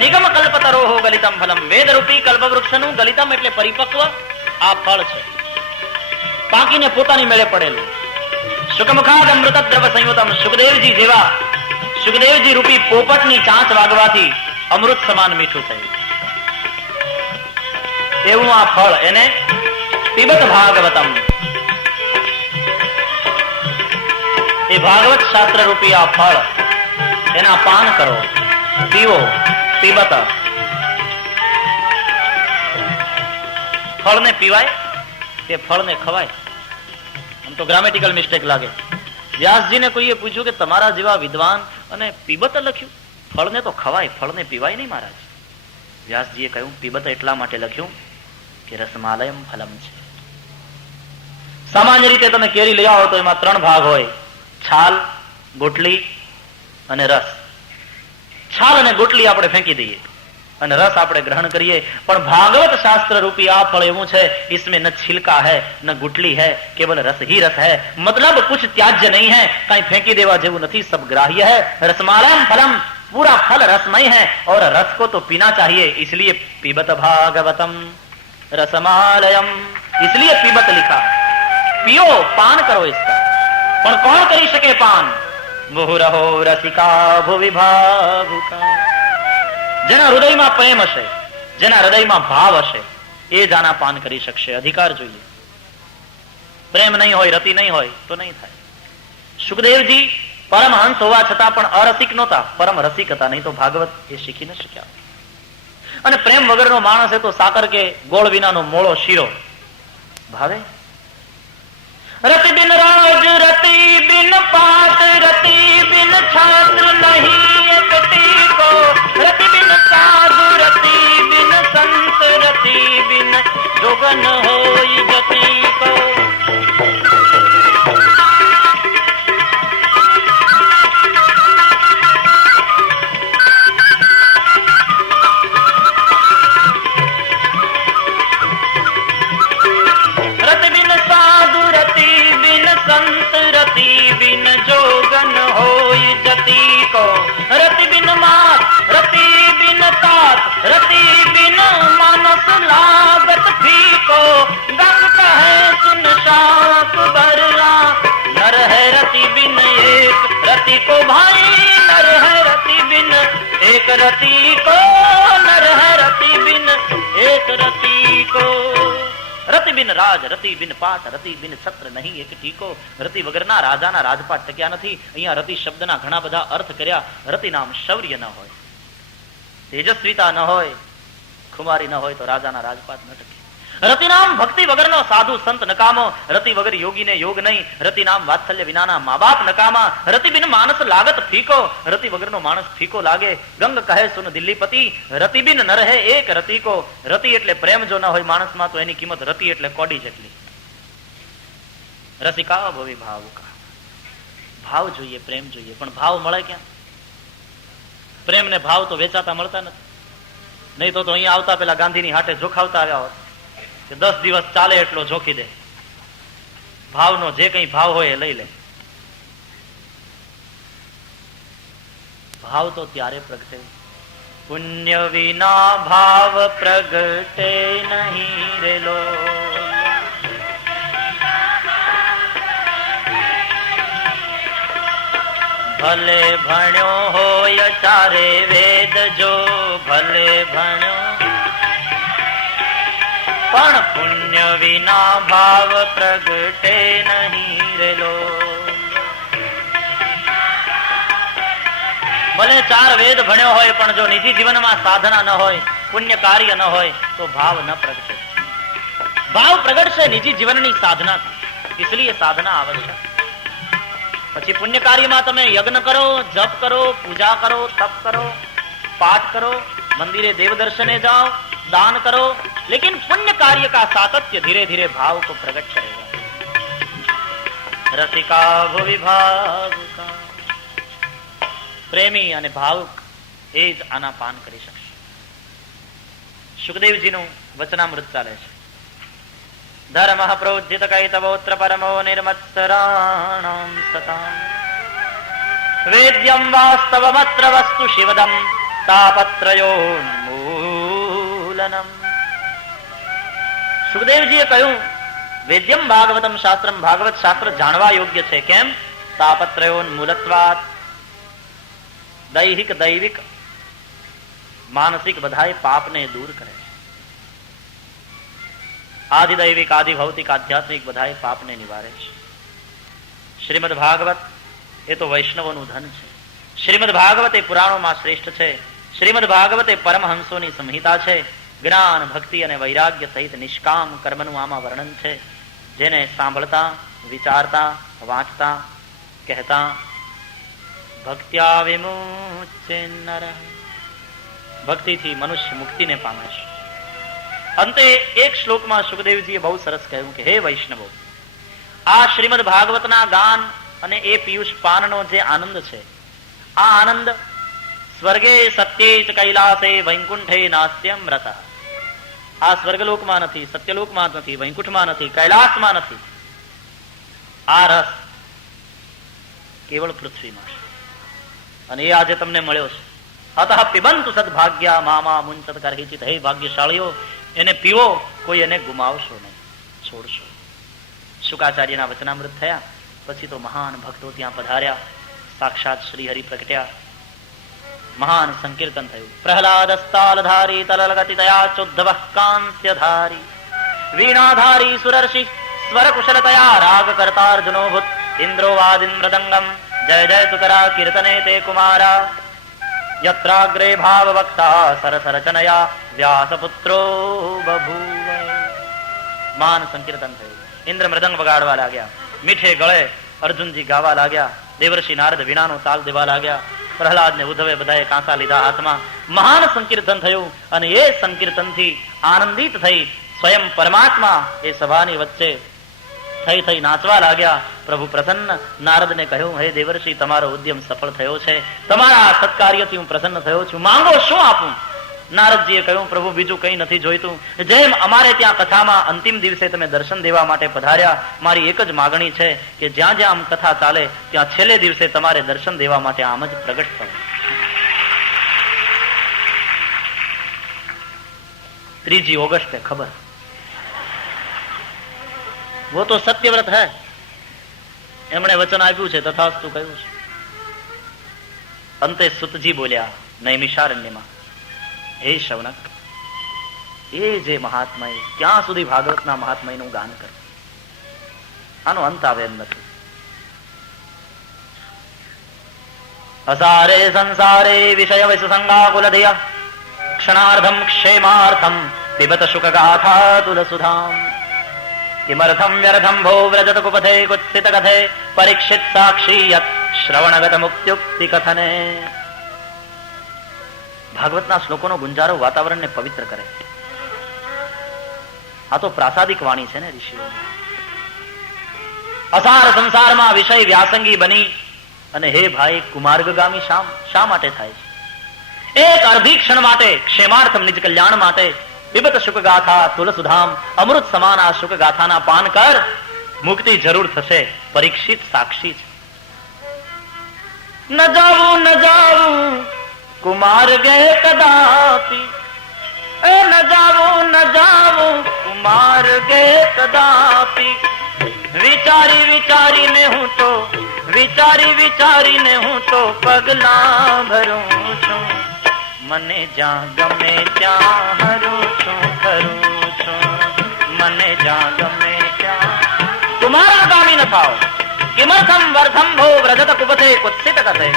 નિગમ કલ્પતરોઃ ગલિતમ ફલમ. વેદ રૂપી કલ્પવૃક્ષનું ગલિતમ એટલે પરિપક્વ આ ફળ છે, પાકીને પોતાની મેળે પડેલું. સુખમુખાદ અમૃત દ્રવ સંયુતમ. સુખદેવજી જેવા સુખદેવજી રૂપી પોપટની ચાંચ વાગવાથી અમૃત સમાન મીઠું થયું એવું આ ફળ. એને પીબત ભાગવતમ. એ ભાગવત શાસ્ત્ર રૂપી આ ફળ, એના પાન કરો, પીવો. પીબત ફળને પીવાય કે ફળને ખવાય? આમ તો ગ્રામેટિકલ મિસ્ટેક લાગે. વ્યાસજીને કોઈએ પૂછ્યું કે તમારા જેવા વિદ્વાન અને પીબત લખ્યું, ફળને તો ખવાય, ફળને પીવાય નહીં મહારાજ. વ્યાસજીએ કહ્યું પીબત એટલા માટે લખ્યું કે રસમાલયમ ફલમ છે. સામાન્ય રીતે તમે કેરી લઈ આવો તો એમાં 3 ભાગ હોય, છાલ, ગોટલી અને રસ. છાલ અને ગોટલી આપણે ફેંકી દઈએ અને રસ આપણે ગ્રહણ કરીએ. પણ ભાગવત શાસ્ત્ર રૂપી આ ફળ એવું છે, इसमें न छिलका है न गुटली है, केवल रस ही रस है. मतलब कुछ त्याज्य नहीं है, कहीं फेंकी देवा जेवू નથી, सब ग्राह्य है. रसमालयम फलम, पूरा फल रसमय है और रस को तो पीना चाहिए, इसलिए पीबत भागवतम रसमालयम, इसलिए पीबत लिखा. पियो, पान करो इसका. પણ કોણ કરી શકે પાન? મુહુરહો રસિકા ભુવિ ભાવુકા. જેના હૃદયમાં પ્રેમ હશે, જેના હૃદયમાં ભાવ હશે, એ જ આના પાન કરી શકશે. અધિકાર જોઈએ. પ્રેમ નહીં હોય, રતિ નહીં હોય તો નહીં થાય. સુખદેવજી પરમહંસ હોવા છતાં પણ અરસિક નહોતા, પરમ રસિક હતા, નહીં તો ભાગવત એ શીખી ન શક્યા. અને પ્રેમ વગરનો માણસ એ તો સાકર કે ગોળ વિનાનો મોળો શીરો ભાવે. रति बिन राज रति बिन पात रति बिन छात्र नहीं एकती को, रति बिन साधु रति बिन संत रति बिन जोगन होई गति को. संत रति बिन जोगन होई जति को, रति बिन मात रति बिन तात रति बिन मानस लागत फीको. गंग कहे सुन शाक बरला, नर है रति बिन एक रति को भाई, नर है रति बिन एक रति को, नर है रति बिन एक रति को. रति બિન રાજ રતિ બિન પાઠ રતિ બિન છત્ર નહીં એક ટીકો. રતિ વગરના રાજાના રાજપાટ ટક્યા નથી. અહીંયા રતિ શબ્દના ઘણા બધા અર્થ કર્યા. રતિ નામ શૌર્ય ન હોય, તેજસ્વીતા ન હોય, ખુમારી ન હોય તો રાજાના રાજપાટ ન ટકે. રતિ નામ ભક્તિ વગરનો સાધુ સંત નકામો. રતિ વગર યોગીને યોગ નહીં. રતિ નામ વાત્સલ્ય વિનાના મા બાપ નકામા. રતિ બિન માણસ લાગત ફીકો. રતિ વગરનો માણસ ફીકો લાગે. ગંગ કહે સુન દિલ્હીપતિ, રતિ બિન ન રહે એક રતિકો. રતિ એટલે પ્રેમ જો ન હોય માણસમાં તો એની કિંમત રતિ એટલે કોડી જેટલી. રસિકા ભવી ભાવુકા. ભાવ જોઈએ, પ્રેમ જોઈએ, પણ ભાવ મળે ક્યાં? પ્રેમ ને ભાવ તો વેચાતા મળતા નથી. નહીં તો અહીંયા આવતા પેલા ગાંધીની હાટે જોખાવતા આવ્યા હોત કે 10 દિવસ ચાલે એટલો જોખી દે. ભાવનો જે કઈ ભાવ હોય એ લઈ લે. ભાવ તો ત્યારે પ્રગટે. પુણ્ય વિના ભાવ પ્રગટે નહીં રેલો. ભલે ભણ્યો હોય ચારે વેદ જો, ભલે ભણ્યો પણ પુણ્ય વિના ભાવ પ્રગટે નહીં રેલો. ભલે 4 વેદ ભણ્યો હોય પણ જો નિજી જીવનમાં સાધના ન હોય, પુણ્ય કાર્ય ન હોય તો ભાવ ન પ્રગટે. ભાવ પ્રગટશે નિજી જીવનની સાધના, इसलिए સાધના આવશ્યક. પછી પુણ્ય કાર્યમાં તમે યજ્ઞ કરો, જપ કરો, પૂજા કરો, તપ કરો, पाठ करो, मंदिरे देव दर्शने जाओ, दान करो, लेकिन पुण्य कार्य का सातत्य धीरे धीरे भाव को प्रकट करेगा. रसिका भुवि भावुका. प्रेमी અને ભાવુક એ જ આના પાન કરી શકશે. સુખદેવજીનું વચનામૃત ચાલે છે. ધર્મ પ્રોજ્જિત કૈતવોત્ર પરમો નિર્મત્સરાણામ સતામ વેદ્યમ વાસ્તવમત્ર વસ્તુ શિવદમ તાપત્રયોન્મૂલનમ. સુખદેવજીએ કહ્યું વેદ્યમ ભાગવતમ શાસ્ત્રમ, ભાગવત શાસ્ત્ર જાણવા યોગ્ય છે. કેમ? તાપત્રયોન્મૂલત્વાત. દૈહિક દૈવિક માનસિક બધાય પાપને દૂર કરે છે. આદિ દૈવિક આદિ ભૌતિક આધ્યાત્મિક બધાય પાપને નિવારે છે. શ્રીમદ ભાગવત એ તો વૈષ્ણવોનું ધન છે. શ્રીમદ ભાગવત એ પુરાણોમાં શ્રેષ્ઠ છે. શ્રીમદ ભાગવત એ પરમહંસોની સંહિતા છે. જ્ઞાન ભક્તિ અને વૈરાગ્ય સહિત નિષ્કામ કર્મનું આમાં વર્ણન છે. જેને સાંભળતા, વિચારતા, વાંચતા, કહેતા ભક્ત્યા વિમુચ્ય નરઃ, ભક્તિથી મનુષ્ય મુક્તિને પામે છે. અંતે એક શ્લોકમાં સુખદેવજીએ બહુ સરસ કહ્યું કે હે વૈષ્ણવો, આ શ્રીમદ ભાગવતના ગાન અને એ પિયુષ પાનનો જે આનંદ છે, આ આનંદ સ્વર્ગે સત્યે ચ કૈલાસે વૈકુંઠે નાસ્યમ રત. આ સ્વર્ગલોકમાં નથી, સત્યલોકમાં નથી, વૈકુંઠમાં નથી, કૈલાસમાં નથી. આ રસ કેવળ પૃથ્વીમાં છે અને એ આજે તમને મળ્યો છે. અતઃ પિબંતુ સદભાગ્યા મામા મુંચત કરહિચિત. હે ભાગ્યશાળીઓ, એને પીવો, કોઈ એને ગુમાવશો નહીં, છોડશો. શુકાચાર્યના વચનામૃત થયા પછી તો મહાન ભક્તો ત્યાં પધાર્યા. સાક્ષાત શ્રી હરિ પ્રગટ્યા. મહાન સંકીર્તન થયું. પ્રહલાદસ્તાલધારી તલગતિતયા ચોદ્ધવ કાંસ્યધારી વીણાધારી સુરર્ષિ સ્વર કુશલતયા રાગ કર્તાર્જુનોભૂત ઇન્દ્રો વાદિન મૃદંગમ જય જય સુતરા કીર્તને તે કુમારા યત્રાગ્રે ભાવ વક્તા સરસરચનયા વ્યાસપુત્રો બભૂવ. મહાન સંકીર્તન થયું. ઇન્દ્ર મૃદંગ વગાડવા લાગ્યા. મીઠે ગળે અર્જુનજી ગાવા લાગ્યા. દેવર્ષિ નારદ વીણાનો તાલ દેવા લાગ્યા. પ્રહલાદ ને ઉદ્ધવે બધાએ કાંસા લીધા હાથમાં. મહાન સંકીર્તન થયું અને એ સંકીર્તનથી આનંદિત થઈ સ્વયં પરમાત્મા એ સભાની વચ્ચે થઈ થઈ નાચવા લાગ્યા. પ્રભુ પ્રસન્ન. નારદને કહ્યું, હે દેવર્ષિ, તમારો ઉદ્યમ સફળ થયો છે. તમારા સત્કાર્યથી હું પ્રસન્ન થયો છું. માંગો, શું આપું? નારદજીએ કહ્યું, પ્રભુ, બીજું કંઈ નથી જોઈતું. જેમ અમારે ત્યાં કથામાં અંતિમ દિવસે તમે દર્શન દેવા માટે પધાર્યા, મારી એક જ માગણી છે કે જ્યાં જ્યાં આમ કથા ચાલે ત્યાં છેલ્લે દિવસે તમારે દર્શન દેવા માટે આમ જ પ્રગટ થવું. 3 ઓગસ્ટે ખબર, वो तो सत्यव्रत है. એમણે વચન આપ્યું છે, તથાસ્તુ કહ્યું છે. અંતે સુતજી બોલ્યા નૈમિષારણ્યમાં, હે શૌનક, એ જે મહાત્મા ક્યાં સુધી ભાગવતના મહાત્માનું ગાન કરે, આનો અંત આવે એમ નથી. અસારે સંસારે વિષય વિસંગાકુલ ધ્યેય ક્ષણાર્ધમ ક્ષેમાર્થમ પિબત શુક ગાથા તુલસુધામ કિમર્થમ વ્યર્થમ ભો વ્રજત કુપથે કુત્સિત કથે પરીક્ષિત સાક્ષી યત શ્રવણગત મુક્ત્યુક્તિ કથને. ભાગવતના શ્લોકોનો ગુંજારો વાતાવરણને પવિત્ર કરે. આ તો પ્રાસાદિક વાણી છે ને ઋષિઓ. અસાર સંસારમાં વિષય વ્યાસંગી બની અને હે ભાઈ કુમાર્ગગામી શા માટે થાય છે? એક અર્ધી ક્ષણ માટે ક્ષેમાર્થમ નિજ કલ્યાણ માટે વિબત શુક ગાથા તુલસુધામ અમૃત સમાન આ શુક ગાથાના પાન કર, મુક્તિ જરૂર થશે. પરીક્ષિત સાક્ષી છે. ન જાવું કુમાર્ગે કદાપી, ન જાવું કુમાર્ગે કદાપી. વિચારીને હું તો પગલા ભરું છું. મને જ્યાં ગમે ત્યાં હરું છું ફરું છું. મને જ્યાં ગમે ત્યાં કુમારા ગામી ન થાવ. કિમર્થમ વર્થમ ભો વ્રજત કુપથે કુત્સિત કથે.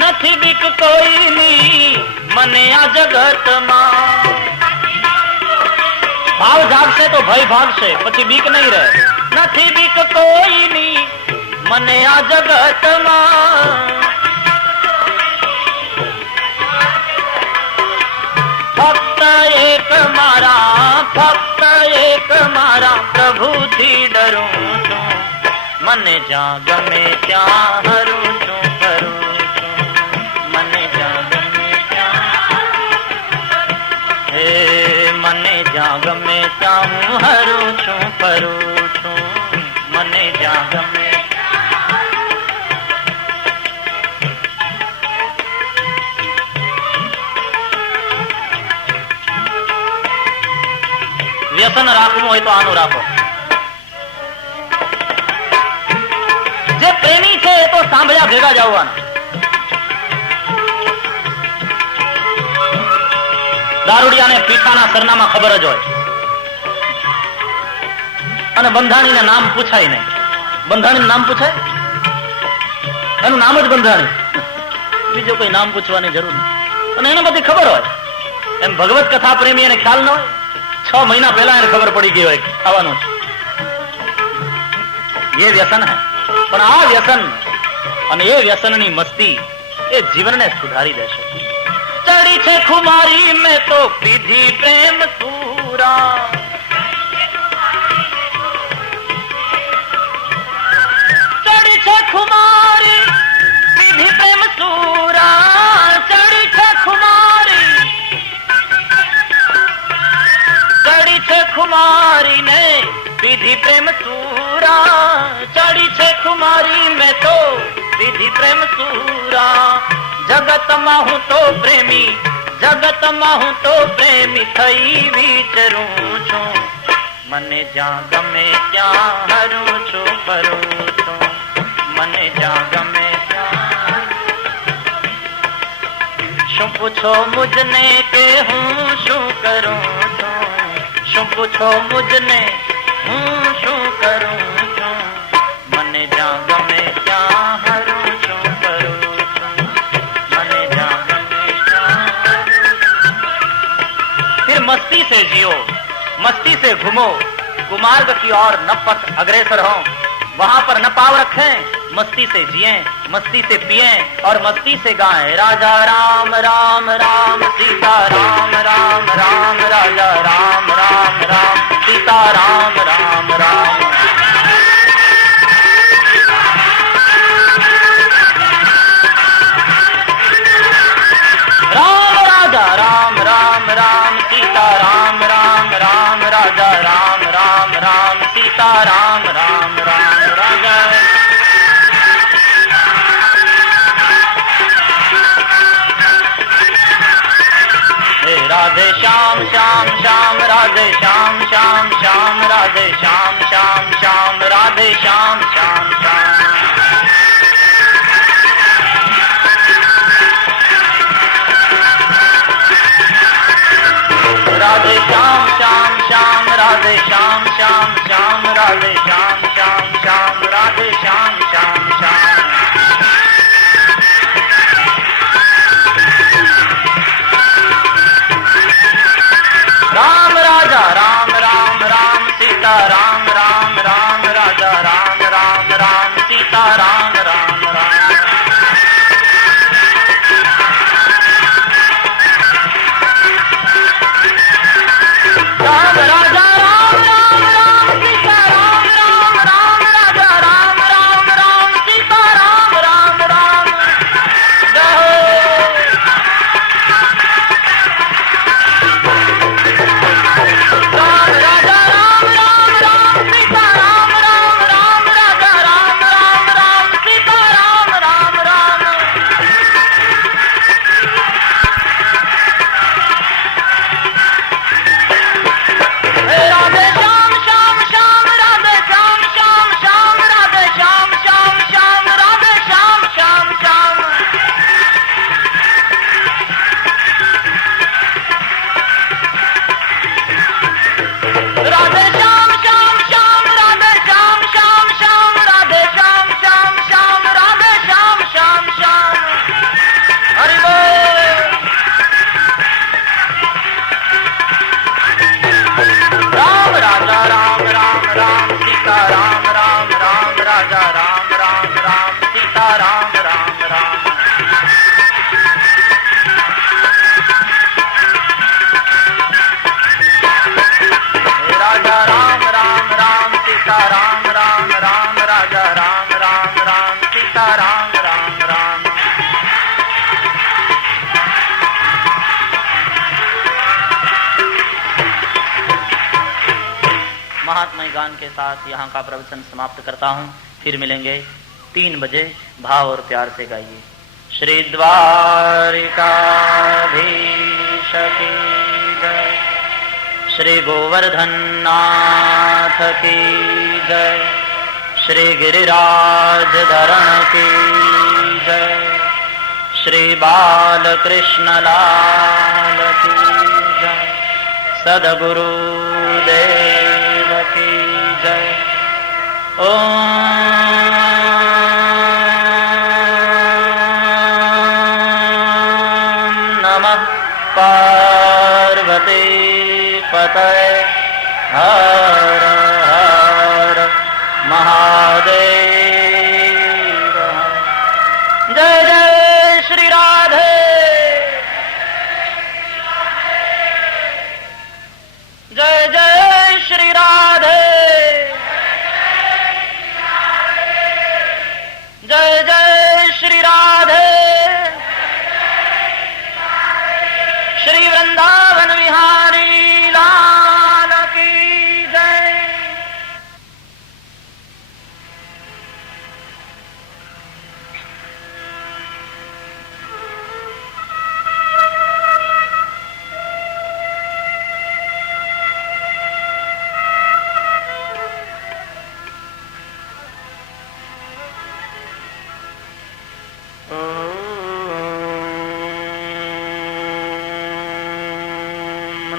નથી બીક કોઈની મને આ જગતમાં. ભાવ જાગશે તો ભય ભાગશે, પછી બીક નહીં રહે. નથી બીક કોઈની મને આ જગતમાં. ફક્ત એક મારા પ્રભુથી ડરું છું. મને જ્યાં ગમે ત્યાં હરું છું ફરું. મને જ્યાં ગમે ત્યાં હું હરું છું ફરું છું. મને જ્યાં ગમે. વ્યસન રાખવું હોય તો આનું રાખો. જે પ્રેમી છે એ તો સાંભળ્યા ભેગા જ આવવાના. દારૂડિયાને પીઠાના સરનામા ખબર જ હોય અને બંધાણીને નામ પૂછાય નહીં. બંધાણી નામ પૂછાય? એનું નામ જ બંધાણી, બીજું કોઈ નામ પૂછવાની જરૂર નહીં. અને એને બધી ખબર હોય. એમ ભગવત કથા પ્રેમી એને ખ્યાલ ન હોય. 6 મહિના પહેલા એને ખબર પડી ગઈ હોય ખાવાનું છે. એ વ્યસન હે. પણ આ વ્યસન અને એ વ્યસનની મસ્તી એ જીવનને સુધારી દેશે. ચડી છે ખુમારી મેં તો પીધી પ્રેમ સૂરા. ચડી છે ખુમારી પીધી પ્રેમ સૂરા. ચડી છે ખુમારી ને પીધી પ્રેમ સૂરા. ચડી છે ખુમારી મેં તો પીધી પ્રેમ સૂરા. જગતમાં હું તો પ્રેમી થઈ વિચરું છું. મને જ્યાં ગમે ત્યાં હરું છું ફરું છું. મને જ્યાં ગમે ત્યાં. શું પૂછો મુજને કે હું શું કરું છું? શું પૂછો મુજને હું શું કરું છું? મને જ્યાં ગમે ત્યાં હરું છું ફરું છું. મને જ્યાં ગમે ત્યાં. फिर मस्ती से जियो, मस्ती से घूमो, कुमार्ग की ओर न पथ अग्रसर हो. वहां पर न पाव रखें, मस्ती से जिए, मस्ती से पिए और मस्ती से गाएं. राजा राम राम राम सीता राम राम राम. राजा राम राम राम सीता राम राम राम. राम राजा राम राम राम सीता राम राम राम. राजा राम राम राम सीता राम राम राम. राजा हे राधे श्याम श्याम श्याम राधे श्याम श्याम श्याम राधे श्याम श्याम श्याम राधे श्याम श्याम श्याम राधे श्याम श्याम श्याम राधे श्याम श्याम श्याम राधे श्याम श्याम श्याम राधे श्याम श्याम श्याम राम राजा राम राम राम सीता राम राम राम राजा राम राम राम सीता राम राम राम राम राजा राम राम राम सीता राम राम राम राजा राम राम राम सीता राम राम राम महात्मा गान के साथ यहाँ का प्रवचन समाप्त करता हूँ। फिर मिलेंगे 3 बजे। भाव और प्यार से गाइए। श्री द्वारिकाधीश की जय, श्री गोवर्धन नाथ की जय, श्री गिरिराज धरण की जय, श्री बालकृष्ण लाल की जय, सद्गुरु देव की जय। ओम नमः पार्वती पतये हर हर महादेव। जय जय श्री राधे, जय जय श्री राधे, जय जय श्री राधे। श्री वृंदावन विहारी लाल की जय।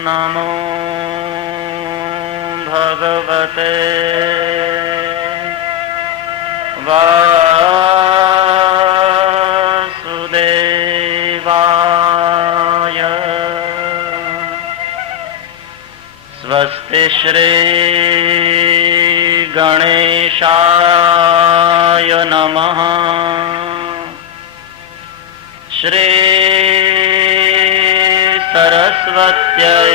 नमो भगवते वासुदेवाय। स्वस्ति श्री गणेशाय नमः। श्री सरस्वत्यै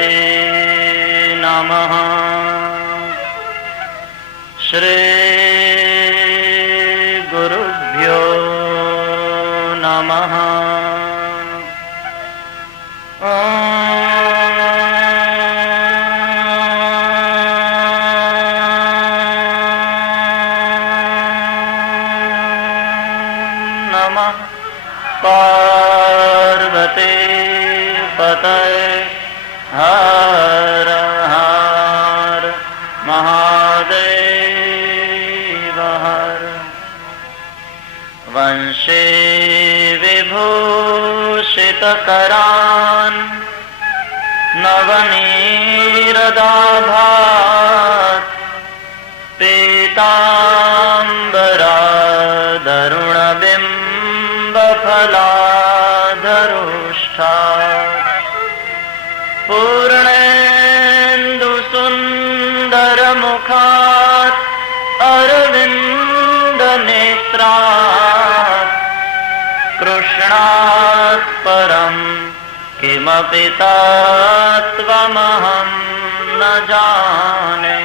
नमः। श्री गुरुभ्यो नमः। नमः पार्वती पतये हर हर महादेव हर। वंशे विभूषितकरान् नवनीरदाभात् पीताम्बरादरुणबिम्बफलाधरुष्ठात् पूर्णेन्दुसुन्दरमुखात् अरविन्दनेत्रात् कृष्णात् परं किमपि तत्त्वमहं न जाने।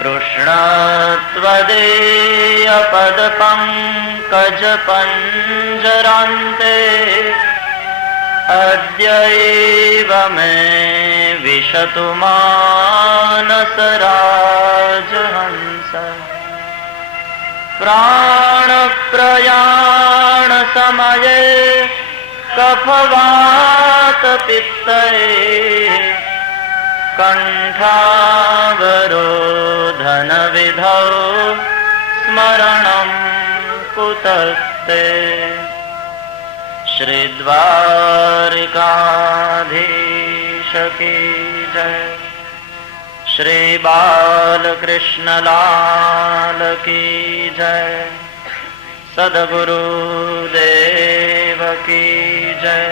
कृष्णत्वदीयपदपङ्कजपञ्जरान्ते अद्यैव मे विशतु मानसराजहंस। प्राणप्रयाणसमये कफवातपित्तैः कण्ठावरोधनविधौ स्मरणं कुतस्ते। श्री द्वारिकाधीश की जय। श्री बालकृष्ण लाल की जय। सद्गुरुदेव की जय।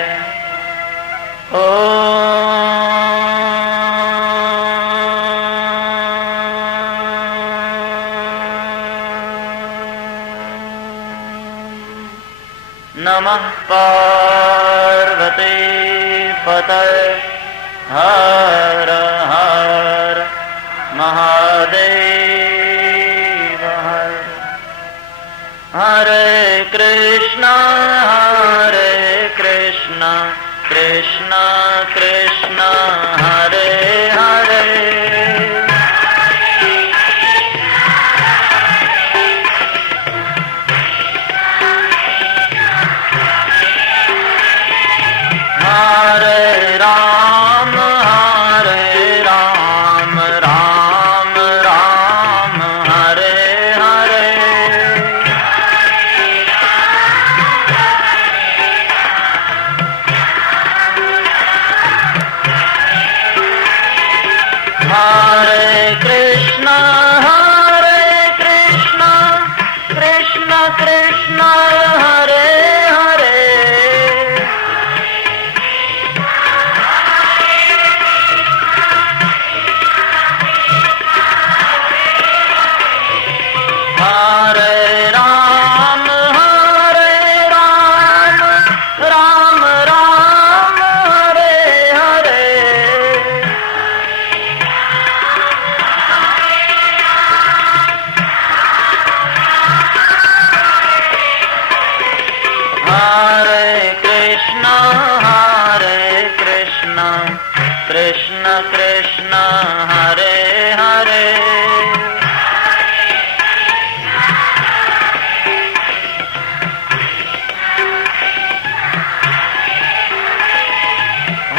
नमः पार्वती पतये हर हर महादेव हर। हरे कृष्णा कृष्णा कृष्णा हरे हरे। हरे राम राम राम हरे हरे। हरे कृष्णा कृष्णा कृष्णा हरे हरे। हरे राम राम राम हरे हरे। हरे कृष्णा कृष्णा कृष्णा हरे हरे।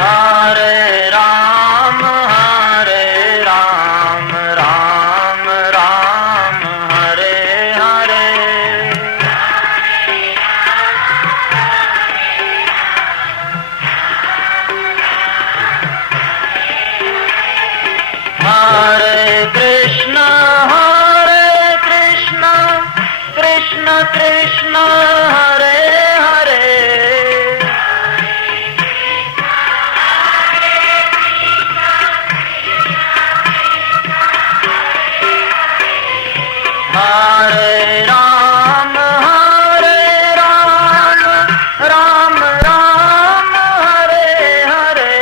हरे राम राम राम हरे हरे। हरे कृष्णा कृष्णा कृष्णा हरे हरे। हरे Ram Ram Ram Hare Hare.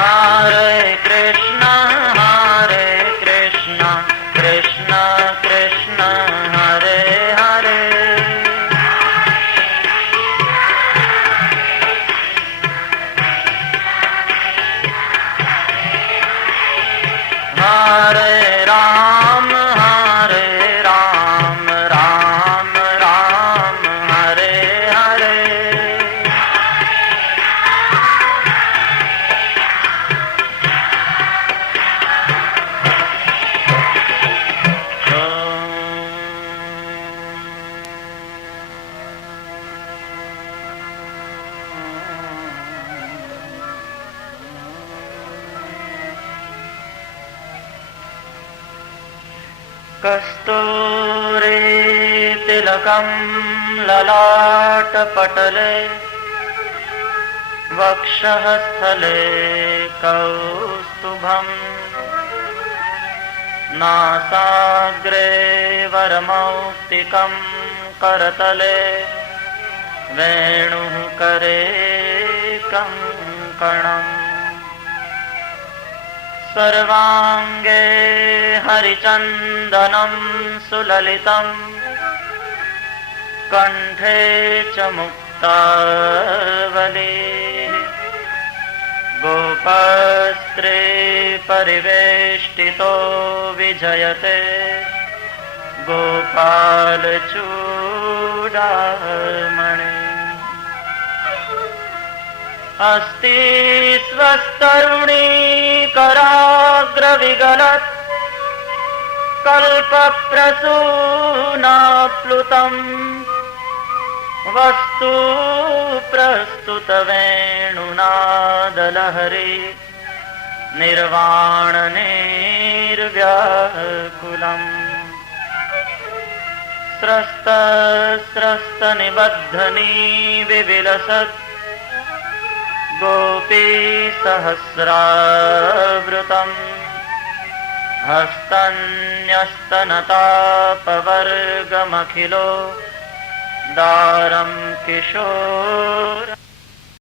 Hare Krishna, Krishna Krishna, Hare Hare, Hare Ram, Ram Ram, Hare Hare. कस्तूरी तिलकं ललाटपटले वक्षःस्थले कौस्तुभम् नासाग्रे वरमौक्तिकं करतले वेणुः करे कङ्कणम् सर्वांगे हरिचन्दनं सुललितं कंठे च मुक्तावली गोपस्त्रे परिवेष्टितो विजयते गोपालचूडामणि अस्ति स्वस्तरुणी कराग्रविगलत् कल्पप्रसूनाप्लुतं वस्तु प्रस्तुतवेणुनादलहरी निर्वाणनिर्व्याकुलम् स्रस्तनिबद्धनी विविलसत् गोपी सहस्रावृतम् हस्तन्यस्तनतापवर्गमखिलो दारं किशोर